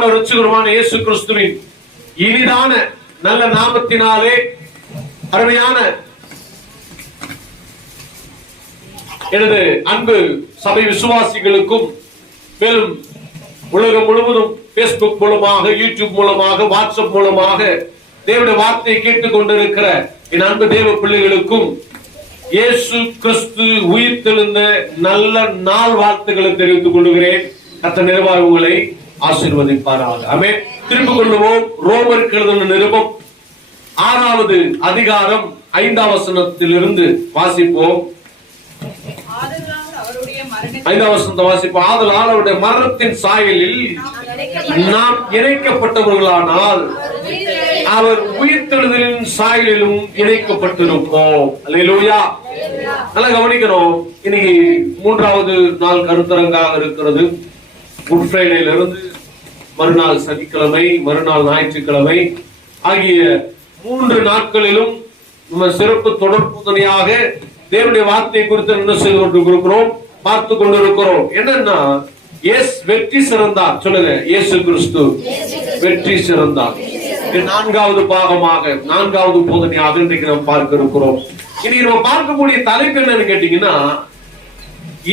ஆண்டவர் ரட்சகருமான இயேசு கிறிஸ்துவின் இனிதான நல்ல நாமத்தினாலே அருமையான எனது அன்பு சபை விசுவாசிகளுக்கும், மேலும் உலகம் முழுவதும் பேஸ்புக் மூலமாக, யூடியூப் மூலமாக, வாட்ஸ்அப் மூலமாக தேவனுடைய வார்த்தையை கேட்டுக் கொண்டிருக்கிற என் அன்பு தேவ பிள்ளைகளுக்கும் இயேசு கிறிஸ்து உயிர்த்தெழுந்த நல்ல நாள் வாழ்த்துக்களை தெரிவித்துக் கொள்கிறேன். கர்த்தர் நிறைவாக உங்களை ஆசீர்வதிப்பாராக. ஆமென். திரும்பிக் கொள்வோம். ரோமருக்கு எழுதின நிருபம் 6வது அதிகாரம் 5ஆம் வசனத்திலிருந்து வாசிப்போம். 5ஆம் வசனத்தை வாசிப்போம். ஆதலால் அவருடைய மரணத்தின் சாயலில் நாம் இணைக்கப்பட்டவர்களானால் அவர் உயிர்த்தெழுதலின் சாயலிலும் இணைக்கப்பட்டிருப்போம். அல்லேலூயா. நல்லா கவனிக்கணும். இன்னைக்கு 3வது நாள் கருத்தரங்காக இருக்கிறது. குட் ஃப்ரைடேல இருந்து மறுநாள் சனிக்கிழமை, மறுநாள் ஞாயிற்றுக்கிழமை ஆகிய 3 நாட்களிலும் நம்ம சிறப்பு தொடர்புதனையாக தேவனுடைய வார்த்தை குறித்து என்ன செய்து கொண்டிருக்கிறோம், பார்த்து கொண்டிருக்கிறோம். என்னன்னா, வெற்றி சிறந்தார். சொல்லுங்க, இயேசு கிறிஸ்து வெற்றி சிறந்தார். 4வது பாகமாக, 4வது போதனையாக இன்றைக்கு நாம் பார்க்க இருக்கிறோம். இனி நம்ம பார்க்கக்கூடிய தலைப்பு என்னன்னு கேட்டீங்கன்னா,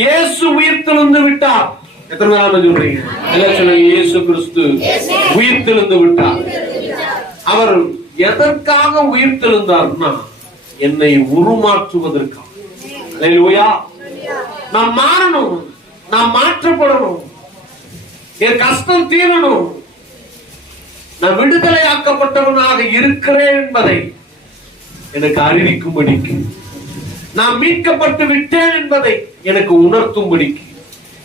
இயேசு உயிர்த்தெழுந்து விட்டார். எத்தனை நாள் சொல்றீங்க? எல்லாம் சொல்லுங்க, இயேசு கிறிஸ்து உயிர்த்தெழுந்து விட்டார். அவர் எதற்காக உயிர்த்தெழுந்தார்னா, என்னை உருமாற்றுவதற்காக. அல்லேலூயா. நாம் மாறணும், நாம் மாற்றப்படணும், என் கஷ்டம் தீரணும், நான் விடுதலையாக்கப்பட்டவனாக இருக்கிறேன் என்பதை எனக்கு அறிவிக்கும்படிக்கு, நான் மீட்கப்பட்டு விட்டேன் என்பதை எனக்கு உணர்த்தும்படிக்கு,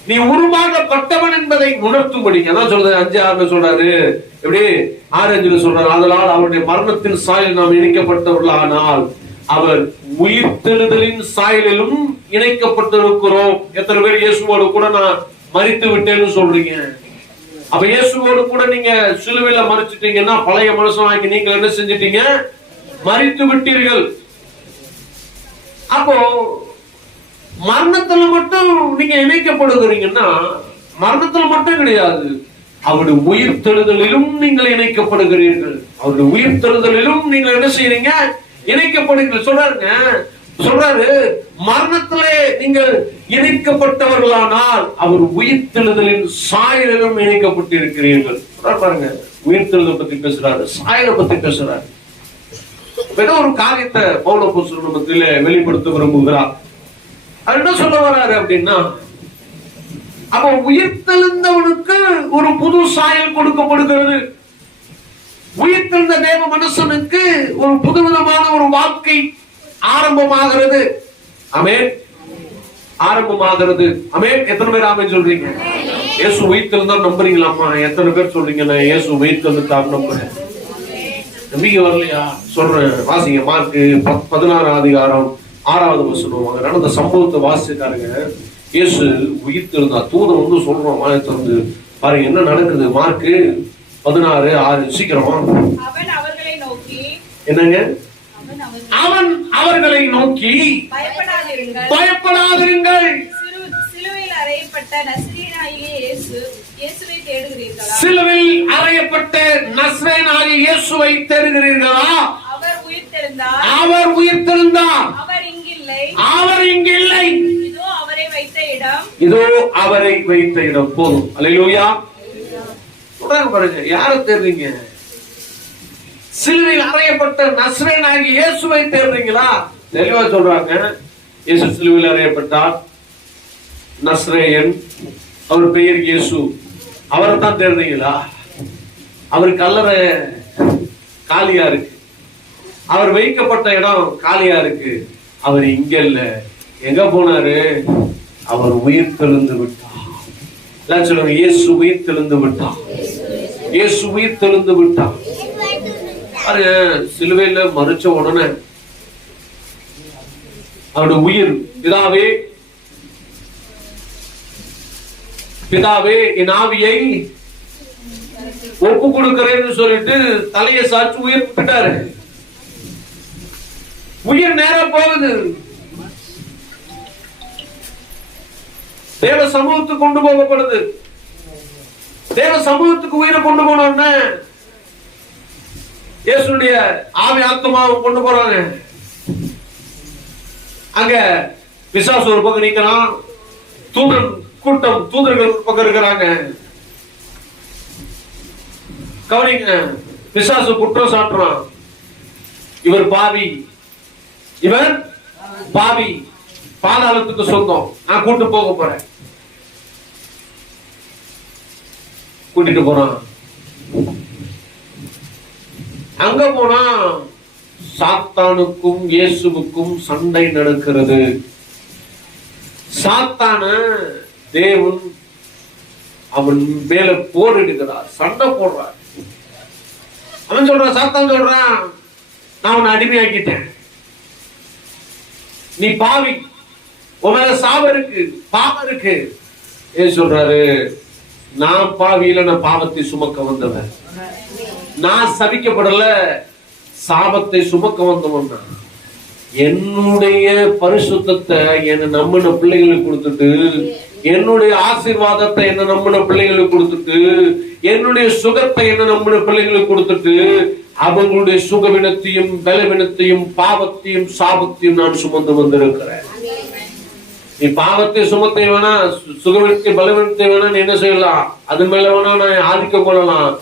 நீ உருமாற்றப்பட்டவன் என்பதை உணர்த்தும்படிக்கு. அதான் சொல்றது 5:6 சொல்றாரு. எப்படி 6:5 சொல்றாரு. அதனால் அவருடைய மரணத்தின் சாயலில் நாம் இணைக்கப்பட்டவர்களானால் அவர் உயிர்த்தெழுதலின் சாயலிலும் இணைக்கப்பட்டிருக்கிறோம். எத்தனை பேர் இயேசுவோடு கூட நான் மரித்து விட்டேன்னு சொல்றீங்க? அப்ப இயேசுவோடு கூட நீங்க சிலுவையில மரிச்சிட்டீங்கன்னா, பழைய மனுஷனாகி நீங்க என்ன செஞ்சிட்டீங்க? மரித்து விட்டீர்கள். அப்போ மரணத்துல மட்டும் நீங்க இணைக்கப்படுகிறீங்கன்னா, மரணத்துல மட்டும் கிடையாது, அவருடைய உயிர்த்தெழுதலிலும் நீங்கள் இணைக்கப்படுகிறீர்கள். அவருடைய உயிர்த்தெழுதலிலும் நீங்கள் என்ன செய்றீங்க? இணைக்கப்படுகிறீர்கள். சொல்றாரு, மரணத்திலே நீங்கள் இணைக்கப்பட்டவர்களானால் அவர் உயிர்த்தெழுதலின் சாயலிலும் இணைக்கப்பட்டிருக்கிறீர்கள். பாருங்க, உயிர்த்தெழுதல் பத்தி பேசுறாரு, சாயலை பத்தி பேசுறாரு. ஏதோ ஒரு காரியத்தை பவுல் அப்போஸ்தலர் மத்தியிலே வெளிப்படுத்த விரும்புகிறார். அது என்ன சொல்ல வர்றாரு அப்படின்னா, அப்ப உயிர்த்தெழுந்தவனுக்கு ஒரு புது சாயல் கொடுக்கப்படுகிறது. உயிர்த்தெழுந்த தேவ மனுஷனுக்கு ஒரு புதுவிதமான ஒரு வாழ்க்கை ஆரம்பமாகிறது. ஆமென். ஆரம்பமாகிறது. ஆமென். எத்தனை பேர் ஆமென் சொல்றீங்க? இயேசு உயிர்த்தெழுந்தார் நம்புறீங்களாமா? எத்தனை பேர் சொல்றீங்க நான் இயேசு உயிர்த்தெழுந்தார் நம்புறேன்? நம்பிக்கை வரலையா? சொல்றேன், வாசிங்க. மார்க் 16ஆம் அதிகாரம் 6வது வசனம். நடந்த சம்பவத்தை வாசிக்காருங்க. இயேசு உயிர்த்தெழுந்தார். தூதன் வந்து சொல்றோம், வாயத்திலிருந்து பாருங்க என்ன நடக்குது. மார்க் 16:6 சீக்கிரமா. என்னங்க? அவன் அவர்களை நோக்கி பயப்படாதிருங்கள், சிலுவையில் அறையப்பட்ட நஸ்ரேயனாகிய இயேசுவை தேடுகிறீர்களா? அவர் உயிர்த்தெழுந்தார். அவர் இங்கில்லை. இதோ அவரை வைத்த இடம். போதும். அல்லேலூயா. பாருங்க, யாரை தேடுறீங்க? சிலுவையில் அறையப்பட்ட நஸ்ரேயனாகிய இயேசுவை தேடுறீங்களா? தெளிவா சொல்றாங்க. இயேசு சிலுவையில் அறையப்பட்டார். நஸ்ரேயன், அவர் பெயர் இயேசு. அவரை தான் தேடுறீங்களா? அவர் கல்லறை காலியா இருக்கு, அவர் வைக்கப்பட்ட இடம் காலியா இருக்கு. அவர் இங்க இல்ல. எங்க போனாரு? அவர் உயிர்த்தெழுந்து விட்டார். சொல்லுங்க, இயேசு உயிர்த்தெழுந்து விட்டார். இயேசு உயிர்த்தெழுந்து விட்டார். சிலுவையில மறிச்ச உடனே அவருடைய உயிர், பிதாவே என் ஆவியை ஒப்பு கொடுக்கிறேன்னு சொல்லிட்டு தலையை சாட்சி உயிர் விட்டாரு. உயிர் நேரம் போகுது. தேவ சமூகத்துக்கு கொண்டு போகப்படுது. தேவ சமூகத்துக்கு உயிரை கொண்டு போனோன்னு இயேசுடைய ஆவி ஆத்மாவை கொண்டு போறாங்க. அங்க பிசாசு ஒரு பக்கம் நிக்கலாம், தூதர் கூட்டம் தூதர்கள் ஒரு பக்கம் இருக்கிறாங்க. கவனிங்க, பிசாசு குற்றம் சாட்டுறான், இவர் பாவி, இவர் பாவி, பாதாளத்துக்கு சொந்தம், நான் கூட்டு போக போறேன். கூட்டிட்டு போறான். அங்க போனா சாத்தானுக்கும் இயேசுவுக்கும் சண்டை நடக்கிறது. சாத்தான தேவன் அவன் மேல போரிடுகிறார், சண்டை போடுறார். அவன் சொல்றான், சாத்தான் சொல்றான், நான் உன்னை அடிமையாக்கிட்டேன், நீ பாவி, உன் மேல சாபம் இருக்கு, பாவம் இருக்கு. ஏன் சொல்றாரு, நான் பாவியில நான் பாவத்தை சுமக்க வந்தவன், நான் சபிக்கப்படல, சாபத்தை சுமக்க வந்தவன். என்னுடைய பரிசுத்தத்தை என்ன நம்பின பிள்ளைகளுக்கு கொடுத்துட்டு, என்னுடைய ஆசீர்வாதத்தை என்ன நம்பின பிள்ளைகளுக்கு கொடுத்துட்டு, என்னுடைய சுகத்தை என்ன நம்பின பிள்ளைகளுக்கு கொடுத்துட்டு, அவங்களுடைய சுகவினத்தையும் பலவினத்தையும் பாவத்தையும் சாபத்தையும் நான் சுமந்து வந்திருக்கிறேன். நீ பாவத்தை சுமத்தை வேணா, சுகவினத்தை பலவினத்தை வேணா நீ என்ன செய்யலாம், அது மேல வேணா நான் ஆதிக்கம் கொள்ளலாம்,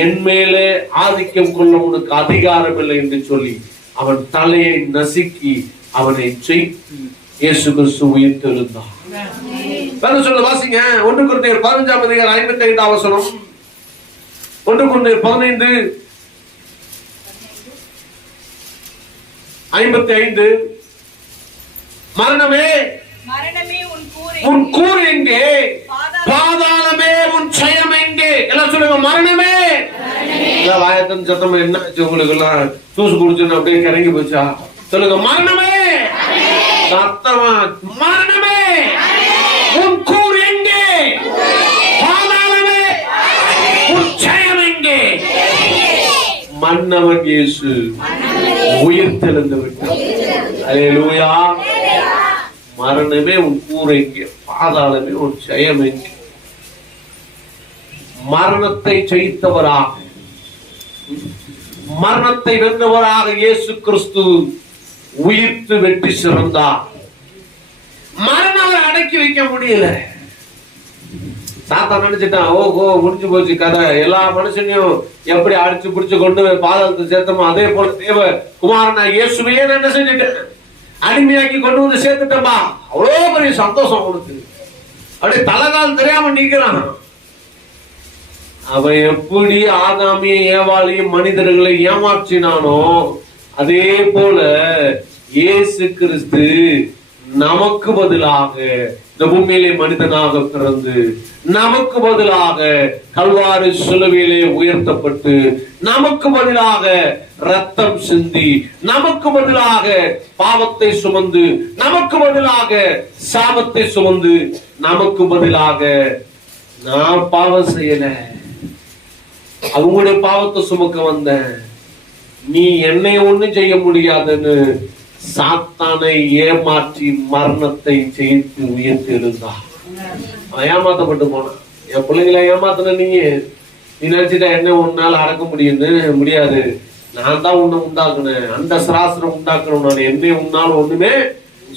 என் மேலே ஆதிக்கம் கொள்ள உனக்கு அதிகாரம் இல்லை என்று சொல்லி அவன் தலையை நசுக்கி அவனை ஜெயித்து இயேசு கிறிஸ்து உயிர்த்து எழுந்தார். சொல்ல வாசிங்க, 1 கொரிந்தியர் 15 அதிகாரம் 55 வசனம். 1 கொரிந்தியர் 15:55. மரணமே உன் கூர் எங்கே, பாதாளமே உன் ஜெயம் எங்கே? எல்லாம் சொல்லுங்க, மரணமே. வாயத்தன் சத்தம் என்ன உங்களுக்கு எல்லாம் தூசு குடிச்சுன்னு அப்படியே கிறங்கி போச்சா? சொல்லுங்க, மரணமே. சத்தமா, மரணமே உன் கூர் எங்கே, பாதாளமே உன் ஜெயம் எங்கே? மன்னவன் இயேசு உயிர்த்தெழுந்து விட்டார். அல்லேலூயா. மரணமே உன் கூர் எங்கே, பாதாளமே உன் ஜெயம் எங்கே? மரணத்தை ஜெயித்தவராக, மரணத்தை வென்றவராக இயேசு கிறிஸ்து உயிர்த்து வெற்றி சிறந்தார். மரணத்தை அடக்கி வைக்க முடியல. சாத்தான் நினைச்சிட்டான், ஓஹோ முடிஞ்சு போச்சு கதை, எல்லா மனுஷனையும் எப்படி அடிச்சு பிடிச்சு கொண்டு பாதாளத்தை சேர்த்தோமோ அதே போல தேவ குமாரனா இயேசுவே என்ன செஞ்சுட்டேன், அடிமையாக்கி கொண்டு வந்து சேர்த்துட்டோம்பா. அவ்வளோ பெரிய சந்தோஷம் கொடுத்து அப்படியே தலைகால் தெரியாம நிக்கிறான். அவன் எப்படி ஆதாமியை ஏவாளையும் மனிதர்களை ஏமாற்றினானோ அதே போல இயேசு கிறிஸ்து நமக்கு பதிலாக இந்த பூமியிலே மனிதனாக பிறந்து, நமக்கு பதிலாக கல்வாரி சிலுவையிலே உயர்த்தப்பட்டு, நமக்கு பதிலாக ரத்தம் சிந்தி, நமக்கு பதிலாக பாவத்தை சுமந்து, நமக்கு பதிலாக சாபத்தை சுமந்து, நமக்கு பதிலாக நான் பாவம் செய்யல, அவங்களுடைய பாவத்தை சுமக்க வந்தேன், நீ என்னை ஒண்ணும் செய்ய முடியாதுன்னு சாத்தானை ஏமாற்றி மரணத்தை ஜெயித்து உயர்த்தி இருந்தா. ஏமாத்தப்பட்டு போனான். என் பிள்ளைங்களை ஏமாத்தின நீ நினைச்சிட்டா என்ன உன்னால அடக்க முடியாது, நான் தான் உன்னை உண்டாக்குனேன், அந்த சராசரம் உண்டாக்கணும், நான் என்னை உன்னால ஒண்ணுமே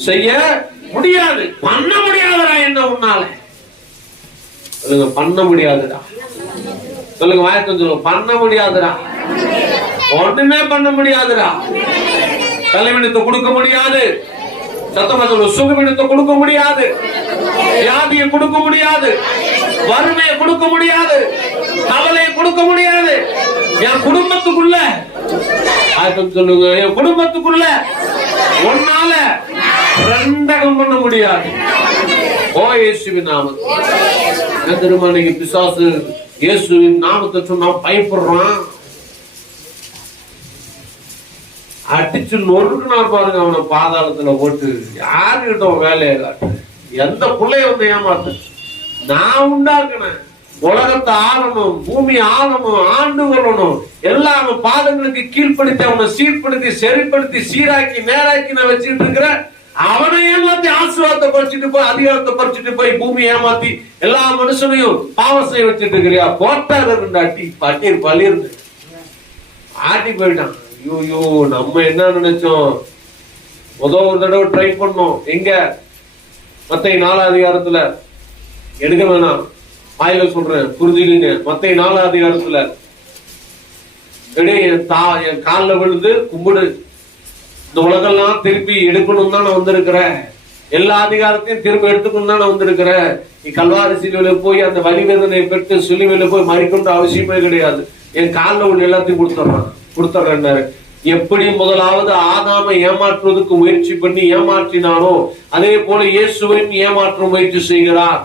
செய்ய முடியாது, பண்ண முடியாதுடா, என்ன உன்னால சொல்லுங்க, பண்ண முடியாதுடா. சொல்லுங்க, வாயத்தம் சொல்லுங்க, பண்ண முடியாதுடா, ஒண்ணுமே பண்ண முடியாதுடா. தலைவினத்தை கொடுக்க முடியாது, சத்தமா சொல்லுங்க, சுகவினத்தை கொடுக்க முடியாது, வியாதியை கொடுக்க முடியாது, வறுமையை கொடுக்க முடியாது, கவலையை கொடுக்க முடியாது. என் குடும்பத்துக்குள்ள சொல்லுங்க, என் குடும்பத்துக்குள்ள ஒன்னால ரெண்டகம் பண்ண முடியாது. ஓ இயேசுவின் நாமத்தில் திரும்ப நீங்க பிசாசு இயேசுவின் நாமத்தை சொன்னா பயப்படுறான். அடிச்சு நொறுக்குனார் பாருங்க அவனை பாதாளத்துல போட்டு. யாருக்கிட்ட வேலையை காட்டு, எந்த பிள்ளைய வந்து ஏமாத்து, நான் உண்டாக்குனேன், உலகத்தை ஆளணும், பூமி ஆளணும், ஆண்டு கொள்ளணும், எல்லாம் பாதங்களுக்கு கீழ்ப்படுத்தி அவனை சீர்படுத்தி சரிப்படுத்தி சீராக்கி நேராக்கி நான் வச்சுக்கிட்டு இருக்கிற அவனை ஏமாத்தி ஆசீர்வாதத்தை பறிச்சுட்டு போய் அதிகாரத்தை பறிச்சுட்டு போய் பூமி ஏமாத்தி எல்லா மனுஷனையும் பாவம் செய்ய வச்சுட்டு இருக்கிறியா? போட்டாங்க அட்டி பட்டீர் பழியிருந்து ஆட்டி போயிட்டான். ஐயோ, நம்ம என்ன நினைச்சோம்? ஒரு தடவை ட்ரை பண்ணோம். எங்க மத்தேயு 4 அதிகாரத்துல, எடுக்க வேணாம், வாயில சொல்றேன், புரிஞ்சுக்கீங்க. மத்தேயு 4 அதிகாரத்துல என் காலில் விழுந்து கும்பிடு, இந்த உலகெல்லாம் திருப்பி எடுக்கணும் தான் நான் வந்திருக்கிறேன், எல்லா அதிகாரத்தையும் திரும்ப எடுத்துக்கணும் தான் நான் வந்திருக்கிறேன். நீ கல்வாரி சிலுவையில போய் அந்த வலி வேதனை பெற்று சிலுவையில போய் மறிக்கின்ற அவசியமே கிடையாது, என் காலில் உள்ள எல்லாத்தையும் கொடுத்துட்றேன். எப்படி முதலாவது ஆதாமை ஏமாற்றுவதற்கு முயற்சி பண்ணி ஏமாற்றினானோ அதே போல இயேசுவையும் ஏமாற்ற முயற்சி செய்கிறார்.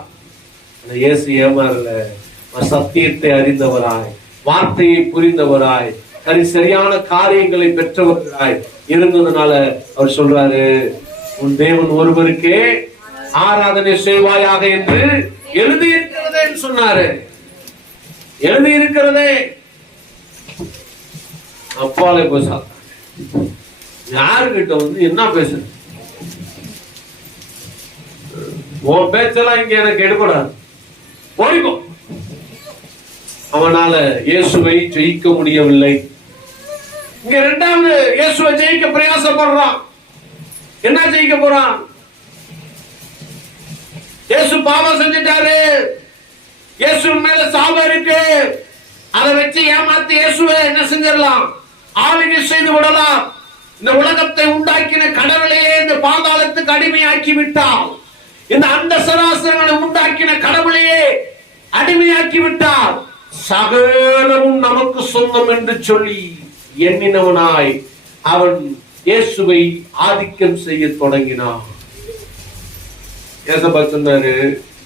இயேசு ஏமாறல, சத்தியத்தை அறிந்தவராய், வார்த்தையை புரிந்தவராய், சரியான காரியங்களை பெற்றவர்களாய் இருந்ததுனால அவர் சொல்றாரு, உன் தேவன் ஒருவருக்கே ஆராதனை செய்வாயாக என்று எழுதியிருக்கிறதே சொன்னாரு. எழுதியிருக்கிறதே. அப்பாலே போய் சாப்பிட்டாங்க. யாருக்கிட்ட வந்து என்ன பேசுற? உன் பேச்செல்லாம் இங்க எனக்கு எடுபடாது, போய்க்கும். அவனால இயேசுவை ஜெயிக்க முடியவில்லை. இங்க இரண்டாவது இயேசுவை ஜெயிக்க பிரயாசப்படுறான். என்ன ஜெயிக்க போறான்? இயேசு பாவம் செஞ்சிட்டாரு, இயேசு மேல சாபம் இருக்கு, அதை வச்சு ஏமாத்தி இயேசுவை என்ன செஞ்சிடலாம்? ஆளுகை செய்து விடலாம். இந்த உலகத்தை உண்டாக்கின கடவுளையே இந்த பாதாளத்துக்கு அடிமையாக்கி விட்டால், இந்த அண்ட சராசரங்களை உண்டாக்கின கடவுளையே அடிமையாக்கி விட்டால், சகலமும் நமக்கு சொந்தம் என்று சொல்லி எண்ணினவனாய் அவன் இயேசுவை ஆதிக்கம் செய்ய தொடங்கினான். ஏசப்பா சொன்னாரு,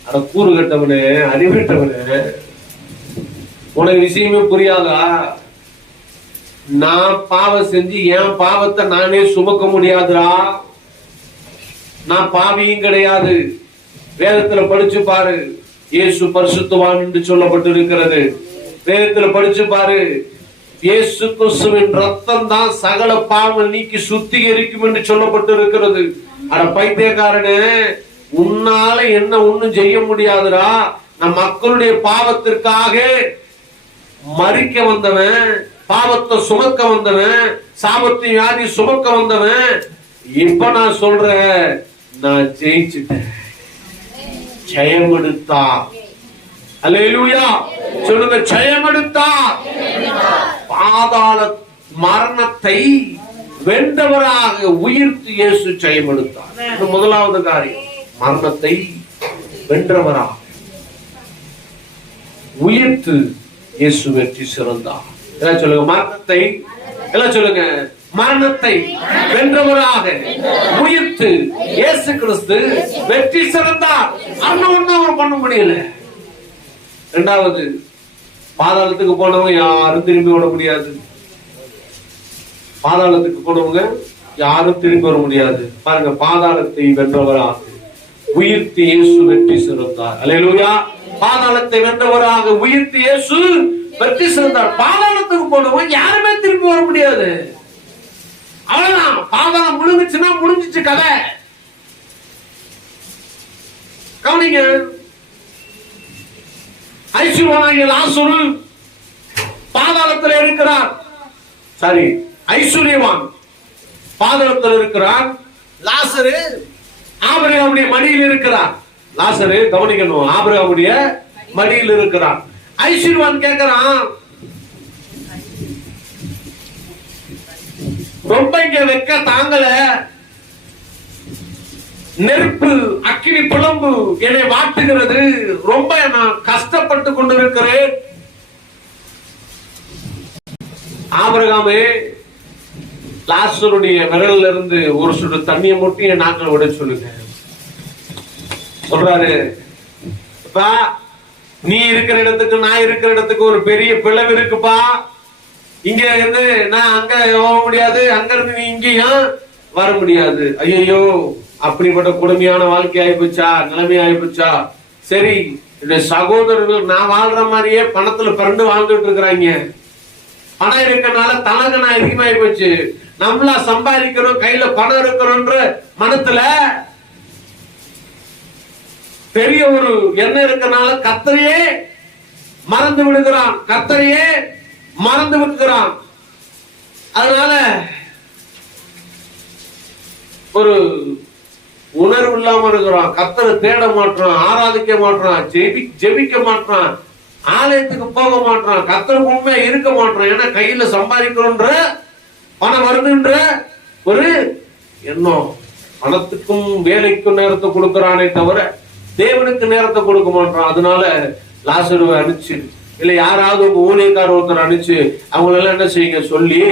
அட கூறு கட்டவனே, அறிவிட்டவனே, உனக்கு விஷயமே புரியாதா? நான் பாவம் செஞ்சு என் பாவத்தை நானே சுமக்க முடியாதுடா. நான் பாவியும் கிடையாது. வேதத்துல படிச்சு பாரு, இயேசு பரிசுத்தவான் என்று சொல்லப்பட்டு இருக்கிறது. வேதத்துல படிச்சு பாரு, இயேசு கிறிஸ்துவின் ரத்தம் தான் சகல பாவம் நீக்கி சுத்திகரிக்கும் என்று சொல்லப்பட்டு இருக்கிறது. அட பைத்தியக்காரனே, உன்னால என்ன ஒண்ணும் செய்ய முடியாதுடா. நம் மக்களுடைய பாவத்திற்காக மறிக்க வந்தவன், பாவத்தை சுமக்க வந்தவன், சாபத்தை வியாதி சுமக்க வந்தவன். இப்ப நான் சொல்றேன், நான் ஜெயிச்சுட்டேன், ஜெயம் எடுத்தா. அல்லேலூயா சொல்லுங்க, ஜெயம் எடுத்தா. பாதாள மரணத்தை வென்றவராக உயிர்த்து இயேசு ஜெயம் எடுத்தார். இது முதலாவது காரியம். மரணத்தை வென்றவராக உயிர்த்து இயேசு வெற்றி சிறந்தார். எல்லாம் சொல்லுங்க, மரணத்தை, எல்லாம் சொல்லுங்க, மரணத்தை வென்றவராக உயிர்த்து இயேசு கிறிஸ்து வெற்றி சிறந்தார். ஒன்னும் பண்ண முடியல. இரண்டாவது, பாதாளத்துக்கு போனவங்க யாரும் திரும்பி வர முடியாது. பாதாளத்துக்கு போனவங்க யாரும் திரும்பி வர முடியாது. பாருங்க, பாதாளத்தை வென்றவராக உயிர்த்து இயேசு வெற்றி சிறந்தார். அல்லேலூயா. பாதாளத்தை வென்றவராக உயிர்த்து இயேசு வெற்றி சிறந்தார். பாதாளத்துக்கு போனவங்க யாருமே திரும்பி வர முடியாது. அவ்வளவுதான். பாதாளம் முழுங்குச்சுன்னா முடிஞ்சிச்சு கதை. கவனிங்க, ஐஸ்வர்யவானாகிய லாசரு பாதாளத்தில் இருக்கிறார். சரி, ஐஸ்வர்யவான் பாதாளத்தில் இருக்கிறார். லாசரு ஆபிரகாமுடைய மடியில் இருக்கிறார். லாசரு கவனிக்கணும், ஆபிரகாமுடைய மடியில் இருக்கிறார். ஐஸ்வர்யவான் கேட்கிறான், ரொம்ப இங்க வெக்க தாங்கல, நெருப்பு அக்கினி புலம்பு என்னை வாட்டுகிறது, ரொம்ப நான் கஷ்டப்பட்டு கொண்டிருக்கிறேன். ஆபிரகாமே, லாசருடைய விரல்ல இருந்து ஒரு சுடு தண்ணியை மட்டும் என் நாக்கில் விட சொல்லுங்க. சொல்றாரு, நீ இருக்கிற இடத்துக்கு நான் இருக்கிற இடத்துக்கு ஒரு பெரிய பிளவு இருக்குப்பா. இங்க இருந்து நான் அங்க போக முடியாது, அங்க இருந்து நீ இங்கேயும் வர முடியாது. ஐயோ, அப்படிப்பட்ட கொடுமையான வாழ்க்கை ஆயிப்போச்சா, நிலைமை ஆயிப்போச்சா. சரி, என்னுடைய சகோதரர்கள் நான் வாழ்ற மாதிரியே பணத்துல பிறண்டு வாழ்ந்துட்டு இருக்கிறாங்க. பணம் இருக்கனால தலகனா அதிகமாயி போச்சு. நம்மளா சம்பாதிக்கிறோம், கையில பணம் இருக்கிறோன்ற மனத்துல பெரிய ஒரு எண்ணம் இருக்கனால கர்த்தரையே மறந்து விடுகிறான், கர்த்தரையே மறந்து விடுகிறான். அதனால ஒரு உணர்வு இல்லாம இருக்கிறான், கர்த்தரை தேட மாட்டான், ஆராதிக்க மாட்டான், ஜெபிக்க மாட்டான், ஆலயத்துக்கு போக மாட்டான், கர்த்தருக்கு உண்மையா இருக்க மாட்டான். ஏன்னா கையில சம்பாதிக்கிறோன்ற பணம் வருதுன்ற ஒரு எண்ணம். பணத்துக்கும் வேலைக்கும் நேரத்தை கொடுக்கிறானே தவிர தேவனுக்கு நேரத்தை கொடுக்க மாட்டான். அதனால லாசருவை அனுப்பிச்சு, இல்ல யாராவது உங்க ஊழியக்காரர் ஒருத்தர் அனுப்பிச்சு அவங்களெல்லாம் என்ன செய்யுங்க சொல்லி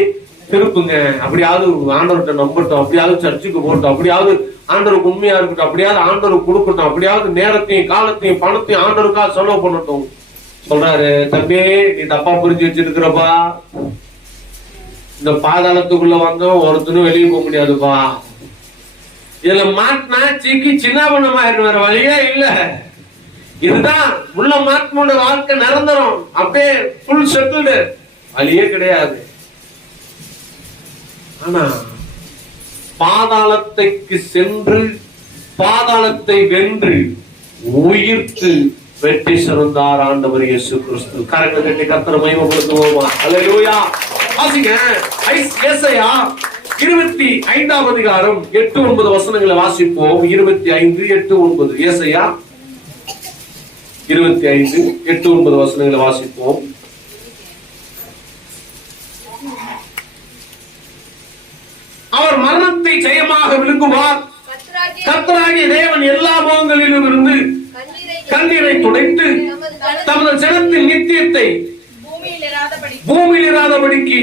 திருப்புங்க, அப்படியாவது ஆண்டவர்கிட்ட நம்பட்டும், அப்படியாவது சர்ச்சுக்கு போட்டோம், அப்படியாவது ஆண்டவருக்கு உண்மையா இருக்கட்டும், அப்படியாவது ஆண்டவருக்கு கொடுக்கட்டும், அப்படியாவது நேரத்தையும் காலத்தையும் பணத்தையும் ஆண்டவருக்காக செலவு பண்ணட்டும் சொல்றாரு. தம்பி, நீ தப்பா புரிஞ்சு வச்சிருக்கிறப்பா. இந்த பாதாளத்துக்குள்ள வந்தோம் ஒருத்தனும் வெளியே போக முடியாதுப்பா. இதுல மாட்டினா சிக்கி சின்ன பண்ணமாயிரு, வேற வழியே இல்ல. இதுதான் உள்ள மாட்டினோட வாழ்க்கை நிரந்தரம், அப்படியே ஃபுல் செட்டில்டு, வழியே கிடையாது. ஆனா பாதாளத்தைக்கு சென்று பாதாளத்தை வென்று உயிர்த்து வெற்றி சிறந்தார் ஆண்டவர் இயேசு கிறிஸ்து. கரங்களை தட்டி கர்த்தரை மகிமைப்படுத்துவோமா? அல்லேலூயா. வாசிங்க ஏசாயா 25ஆம் அதிகாரம் 8-9 வசனங்களை வாசிப்போம். 25:8-9 ஏசாயா 25:8-9 வசனங்களை வாசிப்போம். அவர் மரணத்தை ஜெயமாக விழுங்குவார். கர்த்தராகிய தேவன் எல்லா முகங்களிலும் இருந்து கண்ணீரை துடைத்து தமது ஜனத்தின் நித்தியத்தை பூமியில் இராதபடிக்கு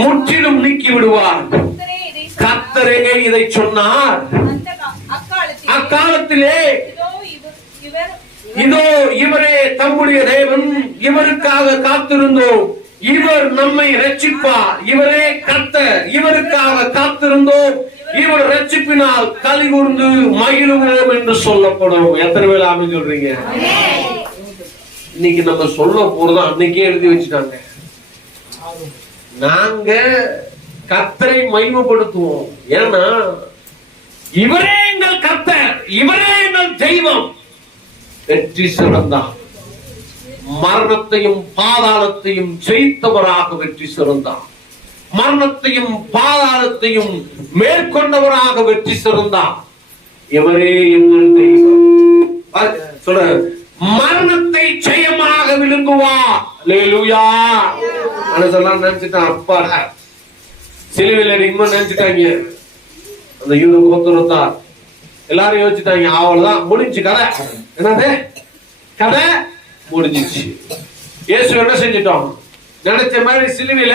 முற்றிலும் நீக்கி விடுவார். கர்த்தரே இதை சொன்னார். அக்காலத்திலே இதோ இவரே தம்முடைய தேவன், இவருக்காக காத்திருந்தோம், இவர் நம்மை ரட்சிப்பார், இவரே கர்த்தர், இவருக்காக காத்திருந்தோம், இவர் ரட்சிப்பினால் களி கூர்ந்து மகிழுவோம் என்று சொல்லப்படும். எத்தனை பேர் ஆமென் சொல்றீங்க? இன்னைக்கு நம்ம சொல்ல போறதா அன்னைக்கே எழுதி வச்சுட்டாங்க. நாங்க கர்த்தரை மகிமைப்படுத்துவோம். ஏன்னா இவரே எங்கள் கர்த்தர், இவரே எங்கள் தெய்வம். வெற்றி சிறந்தார், மரணத்தையும் பாதாளத்தையும் ஜெயித்தவராக வெற்றி சிறந்தார், மரணத்தையும் பாதாளத்தையும் மேற்கொண்டவராக வெற்றி சிறந்தார். இவரே எங்கள் தெய்வம். சொல்ற மரணத்தை ஜெயமாக விழுங்குவார். அல்லேலூயா. மனசெல்லாம் நினைச்சிட்டான், அப்பாடா சிலுவையில இனிமே நினைச்சிட்டாங்க. அந்த யூத கோத்திரத்தார் எல்லாரும் யோசிச்சுட்டாங்க, அவ்வளவுதான் முடிஞ்சு கதை. என்னது கதை முடிஞ்சிச்சு. இயேசு என்ன செஞ்சிட்டோம், நினைச்ச மாதிரி சிலுவையில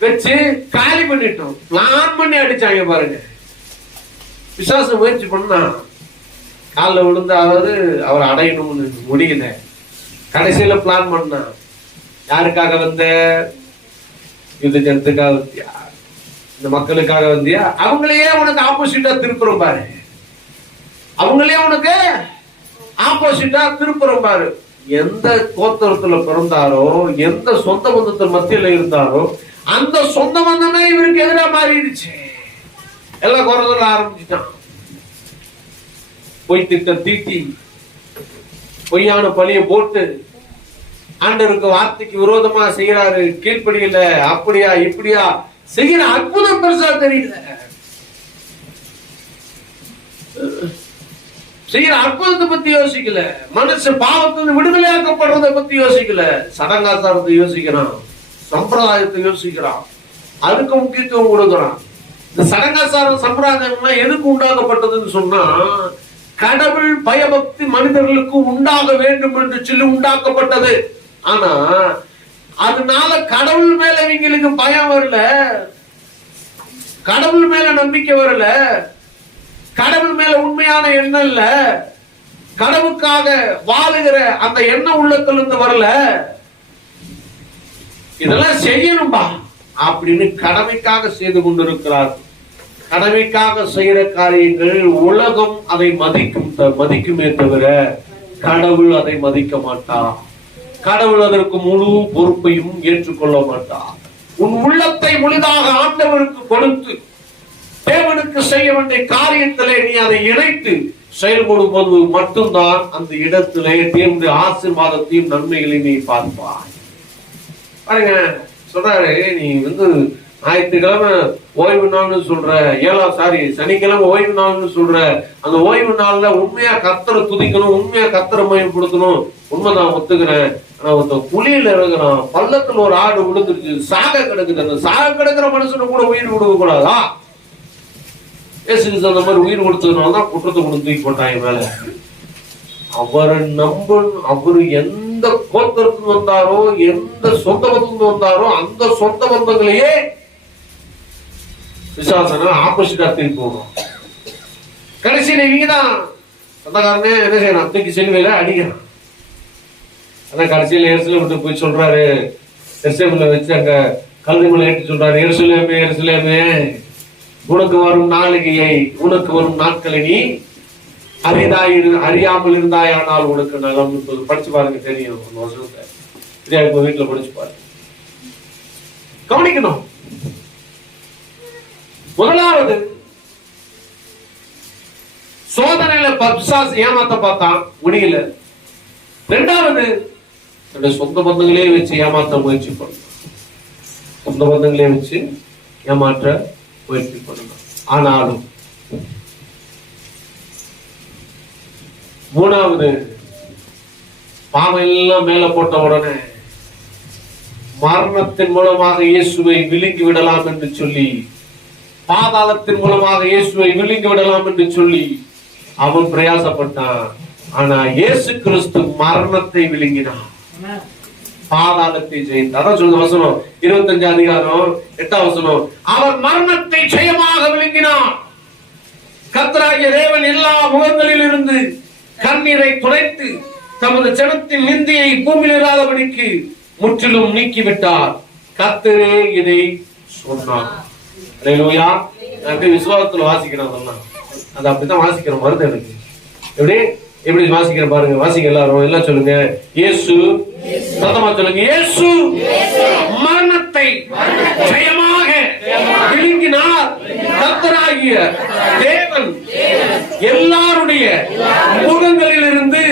வச்சு காலி பண்ணிட்டோம். பிளான் பண்ணி அடிச்சாங்க பாருங்க. விசுவாசம் முயற்சி பண்ணா காலில் விழுந்து, அதாவது அவர் அடையணும்னு முடியல. கடைசியில பிளான் பண்ணா, யாருக்காக வந்த? இந்த ஜனத்துக்காக வந்தியா? இந்த மக்களுக்காக வந்தியா? அவங்களையே உனக்கு ஆப்போசிட்டா திருப்புறோம் பாரு, அவங்களே உனக்கு ஆப்போசிட்டா திருப்புறோம் பாரு. எந்த கோத்திரத்துல பிறந்தாரோ, எந்த சொந்த பந்தத்தில் மத்தியில இருந்தாரோ, அந்த சொந்த பந்தமே இவருக்கு எதிராக மாறிடுச்சு. எல்லாம் குறை சொல்ல ஆரம்பிச்சுட்டான். பொய் திட்டம் தீட்டி பொய்யான பழிய போட்டு ஆண்டவருக்கு வார்த்தைக்கு விரோதமா செய்யறாரு. கீழ்ப்படியில அப்படியா இப்படியா செய்யற அற்புதம் பெருசா தெரியல. செய்யற அற்புதத்தை பத்தி யோசிக்கல. மனுஷன் பாவத்திலிருந்து விடுதலையாக்கப்படுறதை பத்தி யோசிக்கல. சடங்காச்சாரத்தை யோசிக்கிறான், சம்பிரதாயத்தை யோசிக்கிறான், அதுக்கு முக்கியத்துவம் கொடுக்கிறான். இந்த சடங்காச்சாரம் சம்பிரதாயம் எதுக்கு உண்டாக்கப்பட்டதுன்னு சொன்னா, கடவுள் பயபக்தி மனிதர்களுக்கு உண்டாக வேண்டும் என்று சொல்லி உண்டாக்கப்பட்டது. ஆனா அதனால கடவுள் மேல இவங்களுக்கு பயம் வரல, கடவுள் மேல நம்பிக்கை வரல, கடவுள் மேல உண்மையான எண்ணம் இல்ல, கடவுளுக்காக வாழுகிற அந்த எண்ணம் உள்ளத்திலிருந்து வரல. இதெல்லாம் செய்யணும்பா அப்படின்னு கடமைக்காக செய்து கொண்டிருக்கிறார். கடமைக்காக செய்யற காரியங்கள் உலகம் அதை மதிக்குமே தவிர கடவுள் அதை மதிக்க மாட்டார். கடவுள் அதற்கு முழு பொறுப்பையும் ஏற்றுக்கொள்ள மாட்டார். உன் உள்ளத்தை முழுதாக ஆண்டவருக்கு கொடுத்து தேவனுக்கு செய்ய வேண்டிய காரியத்திலே நீ அதை இணைத்து செயல்படும் போது மட்டும்தான் அந்த இடத்திலே தேவனுடைய ஆசீர்வாதத்தையும் நன்மைகளையும் நீ பார்ப்பாய். பாருங்க, சொல்றாரு, நீ ஞாயிற்றுக்கிழமை ஓய்வு நாள்னு சொல்ற, சனிக்கிழமை ஓய்வு நாள்னு சொல்ற, அந்த ஓய்வு நாள்ல உண்மையா கர்த்தரை துதிக்கணும், உண்மையா கர்த்தரை மகிமைப்படுத்தணும். உண்மைதான், ஒத்துக்கிறேன். ஆனா ஒருத்தன் குழியில இருக்கிறான், பள்ளத்துல ஒரு ஆடு விழுந்துருச்சு, சாக கிடக்குது. அந்த சாக கிடக்கிற மனுஷனை கூட உயிர் கொடுக்க கூடாதா? அந்த மாதிரி உயிர் கொடுத்ததுனாலதான் குற்றத்தை கொண்டு தூக்கி போட்டாங்க மேல. அவரை அவரு எந்த கோத்திரத்துக்கு வந்தாரோ, எந்த சொந்த பந்தத்துக்கு வந்தாரோ, அந்த சொந்த பந்தங்களையே விசுவாசனா ஆப்போசிட்டா திருப்பி போகணும். கடைசியில இவங்கதான் சொந்தக்காரனே என்ன செய்யணும், தூக்கி செல்வையில அடிக்கிறான். அதான் கடைசியில எருசலேம் விட்டு போய் சொல்றாரு, எருசலேம்ல வச்சு அங்க கல்விமலை ஏற்றி சொல்றாரு, எருசலேமே எருசலேமே, உனக்கு வரும் நாளிகையை, உனக்கு வரும் நாட்களை நீ அறியாமல் இருந்தாயானால் உனக்கு நலம். படிச்சு பாருங்க, தெரியும். இப்ப வீட்டுல படிச்சு பாருங்க, கவனிக்கணும். முதலாவது சோதனையில ஏமாத்த பார்த்தான், முடியல. இரண்டாவது தன்னுடைய சொந்த பந்தங்களே வச்சு ஏமாத்த முயற்சி பண்ணலாம். சொந்த பந்தங்களே வச்சு ஏமாற்ற முயற்சி பண்ணலாம். ஆனாலும் மூணாவது, பாவம் எல்லாம் மேல போட்ட உடனே மரணத்தின் மூலமாக இயேசுவை விழுங்கி விடலாம் என்று சொல்லி, பாதாளத்தின் மூலமாக இயேசுவை விழுங்கி விடலாம் என்று சொல்லி அவன் பிரயாசப்பட்டான். ஆனா இயேசு கிறிஸ்து மரணத்தை விழுங்கினான், பாதாளத்தை ஜெயித்தார். அதான் சொல்லுங்க வசனம், 25 அதிகாரம் 8 வசனம். அவர் மரணத்தை ஜெயமாக விழுங்கினார். கர்த்தராகிய தேவன் எல்லா முகங்களில் இருந்து கண்ணீரை துடைத்து தமது ஜனத்தின் நிந்தையை பூமியில் இராதபடிக்கு முற்றிலும் நீக்கிவிட்டார். கர்த்தரே இதை சொன்னார். அல்லேலூயா. அப்படி விசுவாசத்துல வாசிக்கிறேன், அதெல்லாம் அது அப்படித்தான் வாசிக்கிறோம். வருது எனக்கு எப்படி வாசிக்கிற பாருங்க, வாசிக்க எல்லாம் சொல்லுங்க. இயேசு, சத்தமா சொல்லுங்க, இயேசு மரணத்தை ஜெயமாக விழுங்கினார். கர்த்தராகிய தேவன் எல்லாருடைய முகங்களில் இருந்து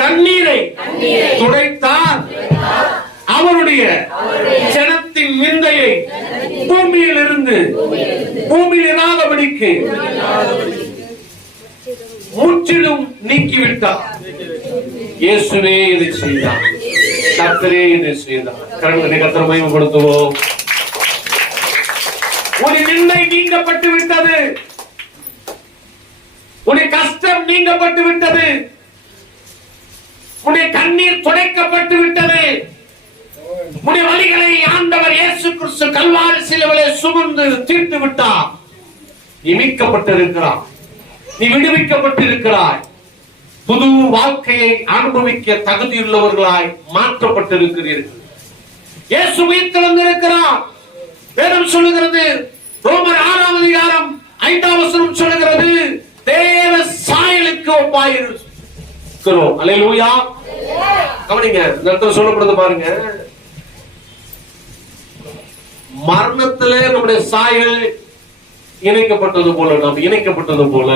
கண்ணீரை துடைத்தார். அவருடைய ஜனத்தின் நிந்தையை பூமியில் இருந்து பூமியில் இராதபடிக்கு முற்றிலும் நீக்கிவிட்டார். இயேசுவே இதை செய்தார், கர்த்தரே இதை செய்தார். கரங்களை கர்த்தரை மகிமைப்படுத்துவோம். உன் நிந்தை நீங்கப்பட்டு விட்டது, உன்னுடைய கஷ்டம் நீங்கப்பட்டு விட்டது, உன்னுடைய கண்ணீர் துடைக்கப்பட்டு விட்டது. உன்னுடைய வலிகளை ஆண்டவர் இயேசு கிறிஸ்து கல்வாரி சிலுவையிலே சுமந்து தீர்த்து விட்டார். நீ மீட்கப்பட்டிருக்கிறார், நீ விடுவிக்கப்பட்டிருக்கிறாய். புது வாழ்க்கையை அனுபவிக்க தகுதியுள்ளவர்களாய் மாற்றப்பட்டிருக்கிறீர்கள். இயேசு உயிர்த்தெழுந்திருக்கிறார். வேதம் சொல்லுகிறது, ரோமர் 6 அதிகாரம் 5 வசனம் சொல்லுகிறது, தேவ சாயலுக்கு ஒப்பாயிருக்கிறோம். அல்லேலூயா. கவனிங்க, இந்த இடத்துல சொல்லப்படுது பாருங்க, மரணத்திலே நம்முடைய சாயல் இணைக்கப்பட்டது போல, நாம் இணைக்கப்பட்டது போல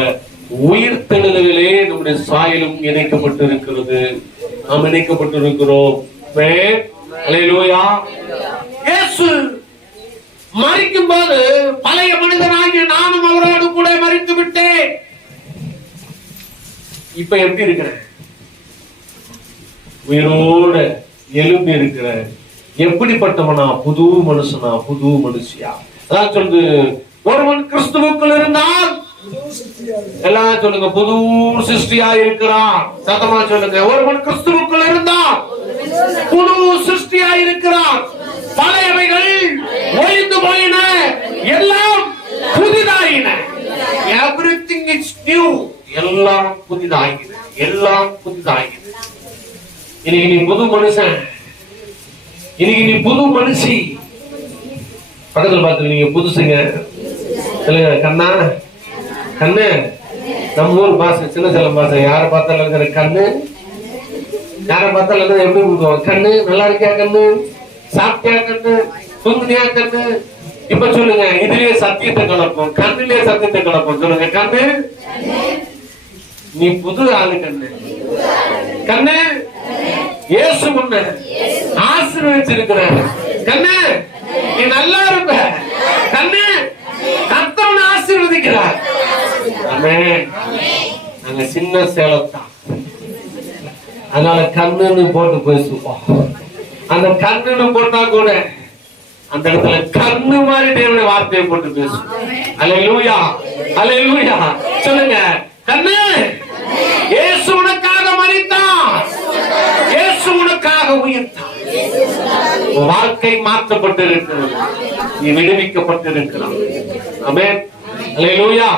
உயிர் தெழுதலிலே நம்முடைய சாயலும் இணைக்கப்பட்டிருக்கிறது. நாம் இணைக்கப்பட்டிருக்கிறோம். அல்லேலூயா. இயேசு மரிக்கும் போது பழைய மனிதனாகிய நானும் அவரோடு கூட மரித்து விட்டேன். இப்ப எப்படி இருக்கிறேன்? உயிரோட எழும்பி இருக்கிறேன். எப்படிப்பட்டவனா? புது மனுஷனா, புது மனுஷியா. அதான் சொல்லுது, ஒருவன் கிறிஸ்துவுக்குள் இருந்தால் எல்லாம் சொல்லுங்க, புது சிருஷ்டியா இருக்கிறான். சத்தமா சொல்லுங்க, ஒருவன் கிறிஸ்துவுக்குள் இருந்தால் புது சிருஷ்டியா இருக்கிறான். பழையவைகள் ஒழிந்து போயின, எல்லாம் புதிதாயின. Everything is new. எல்லாம் புதிதாகின, எல்லாம் புதிதாகின. இன்னைக்கு நீ புது மனுஷன், இன்னைக்கு நீ புது மனுஷி. பக்கத்துல பார்த்து நீங்க புதுசுங்க சொல்லுங்க. கண்ணா, கண்ணு, நம்ம ஊர் பாச, சின்ன செல்லம் பாச. யார பார்த்தாலும் இருக்கிற கண்ணு, யார பார்த்தாலும் எப்படி கொடுக்குவோம்? கண்ணு நல்லா இருக்கியா? கண்ணு சாப்பிட்டியா கண்ணு, தூங்குனியா கண்ணு? இப்ப சொல்லுங்க, இதுலயே சத்தியத்தை கலப்போம், கண்ணிலே சத்தியத்தை கலப்போம். சொல்லுங்க, கண்ணு நீ புது ஆளு, கண்ணு கண்ணு இயேசு முன்ன ஆசீர்வதிச்சிருக்கிறார். கண்ணு நீ நல்லா இருப்ப, கண்ணு கர்த்தர் ஆசீர்வதிக்கிறார். ஆமென். நாங்க சின்ன சேலத்தான், அதனால கண்ணுன்னு போட்டு பேசுவோம். அந்த கண்ணுன்னு போட்டா கூட அந்த இடத்துல கண்ணு மாதிரி தேவனுடைய வார்த்தையை போட்டு பேசும். அல்லேலூயா, அல்லேலூயா. சொல்லுங்க, கண்ணு இயேசு உனக்காக மரித்தார், இயேசு உனக்காக உயிர்த்தார். வாழ்க்கை மாற்றப்பட்டு இருக்கிறது, நீ விடுவிக்கப்பட்டு இருக்கிறான். ஆமென், அல்லேலூயா.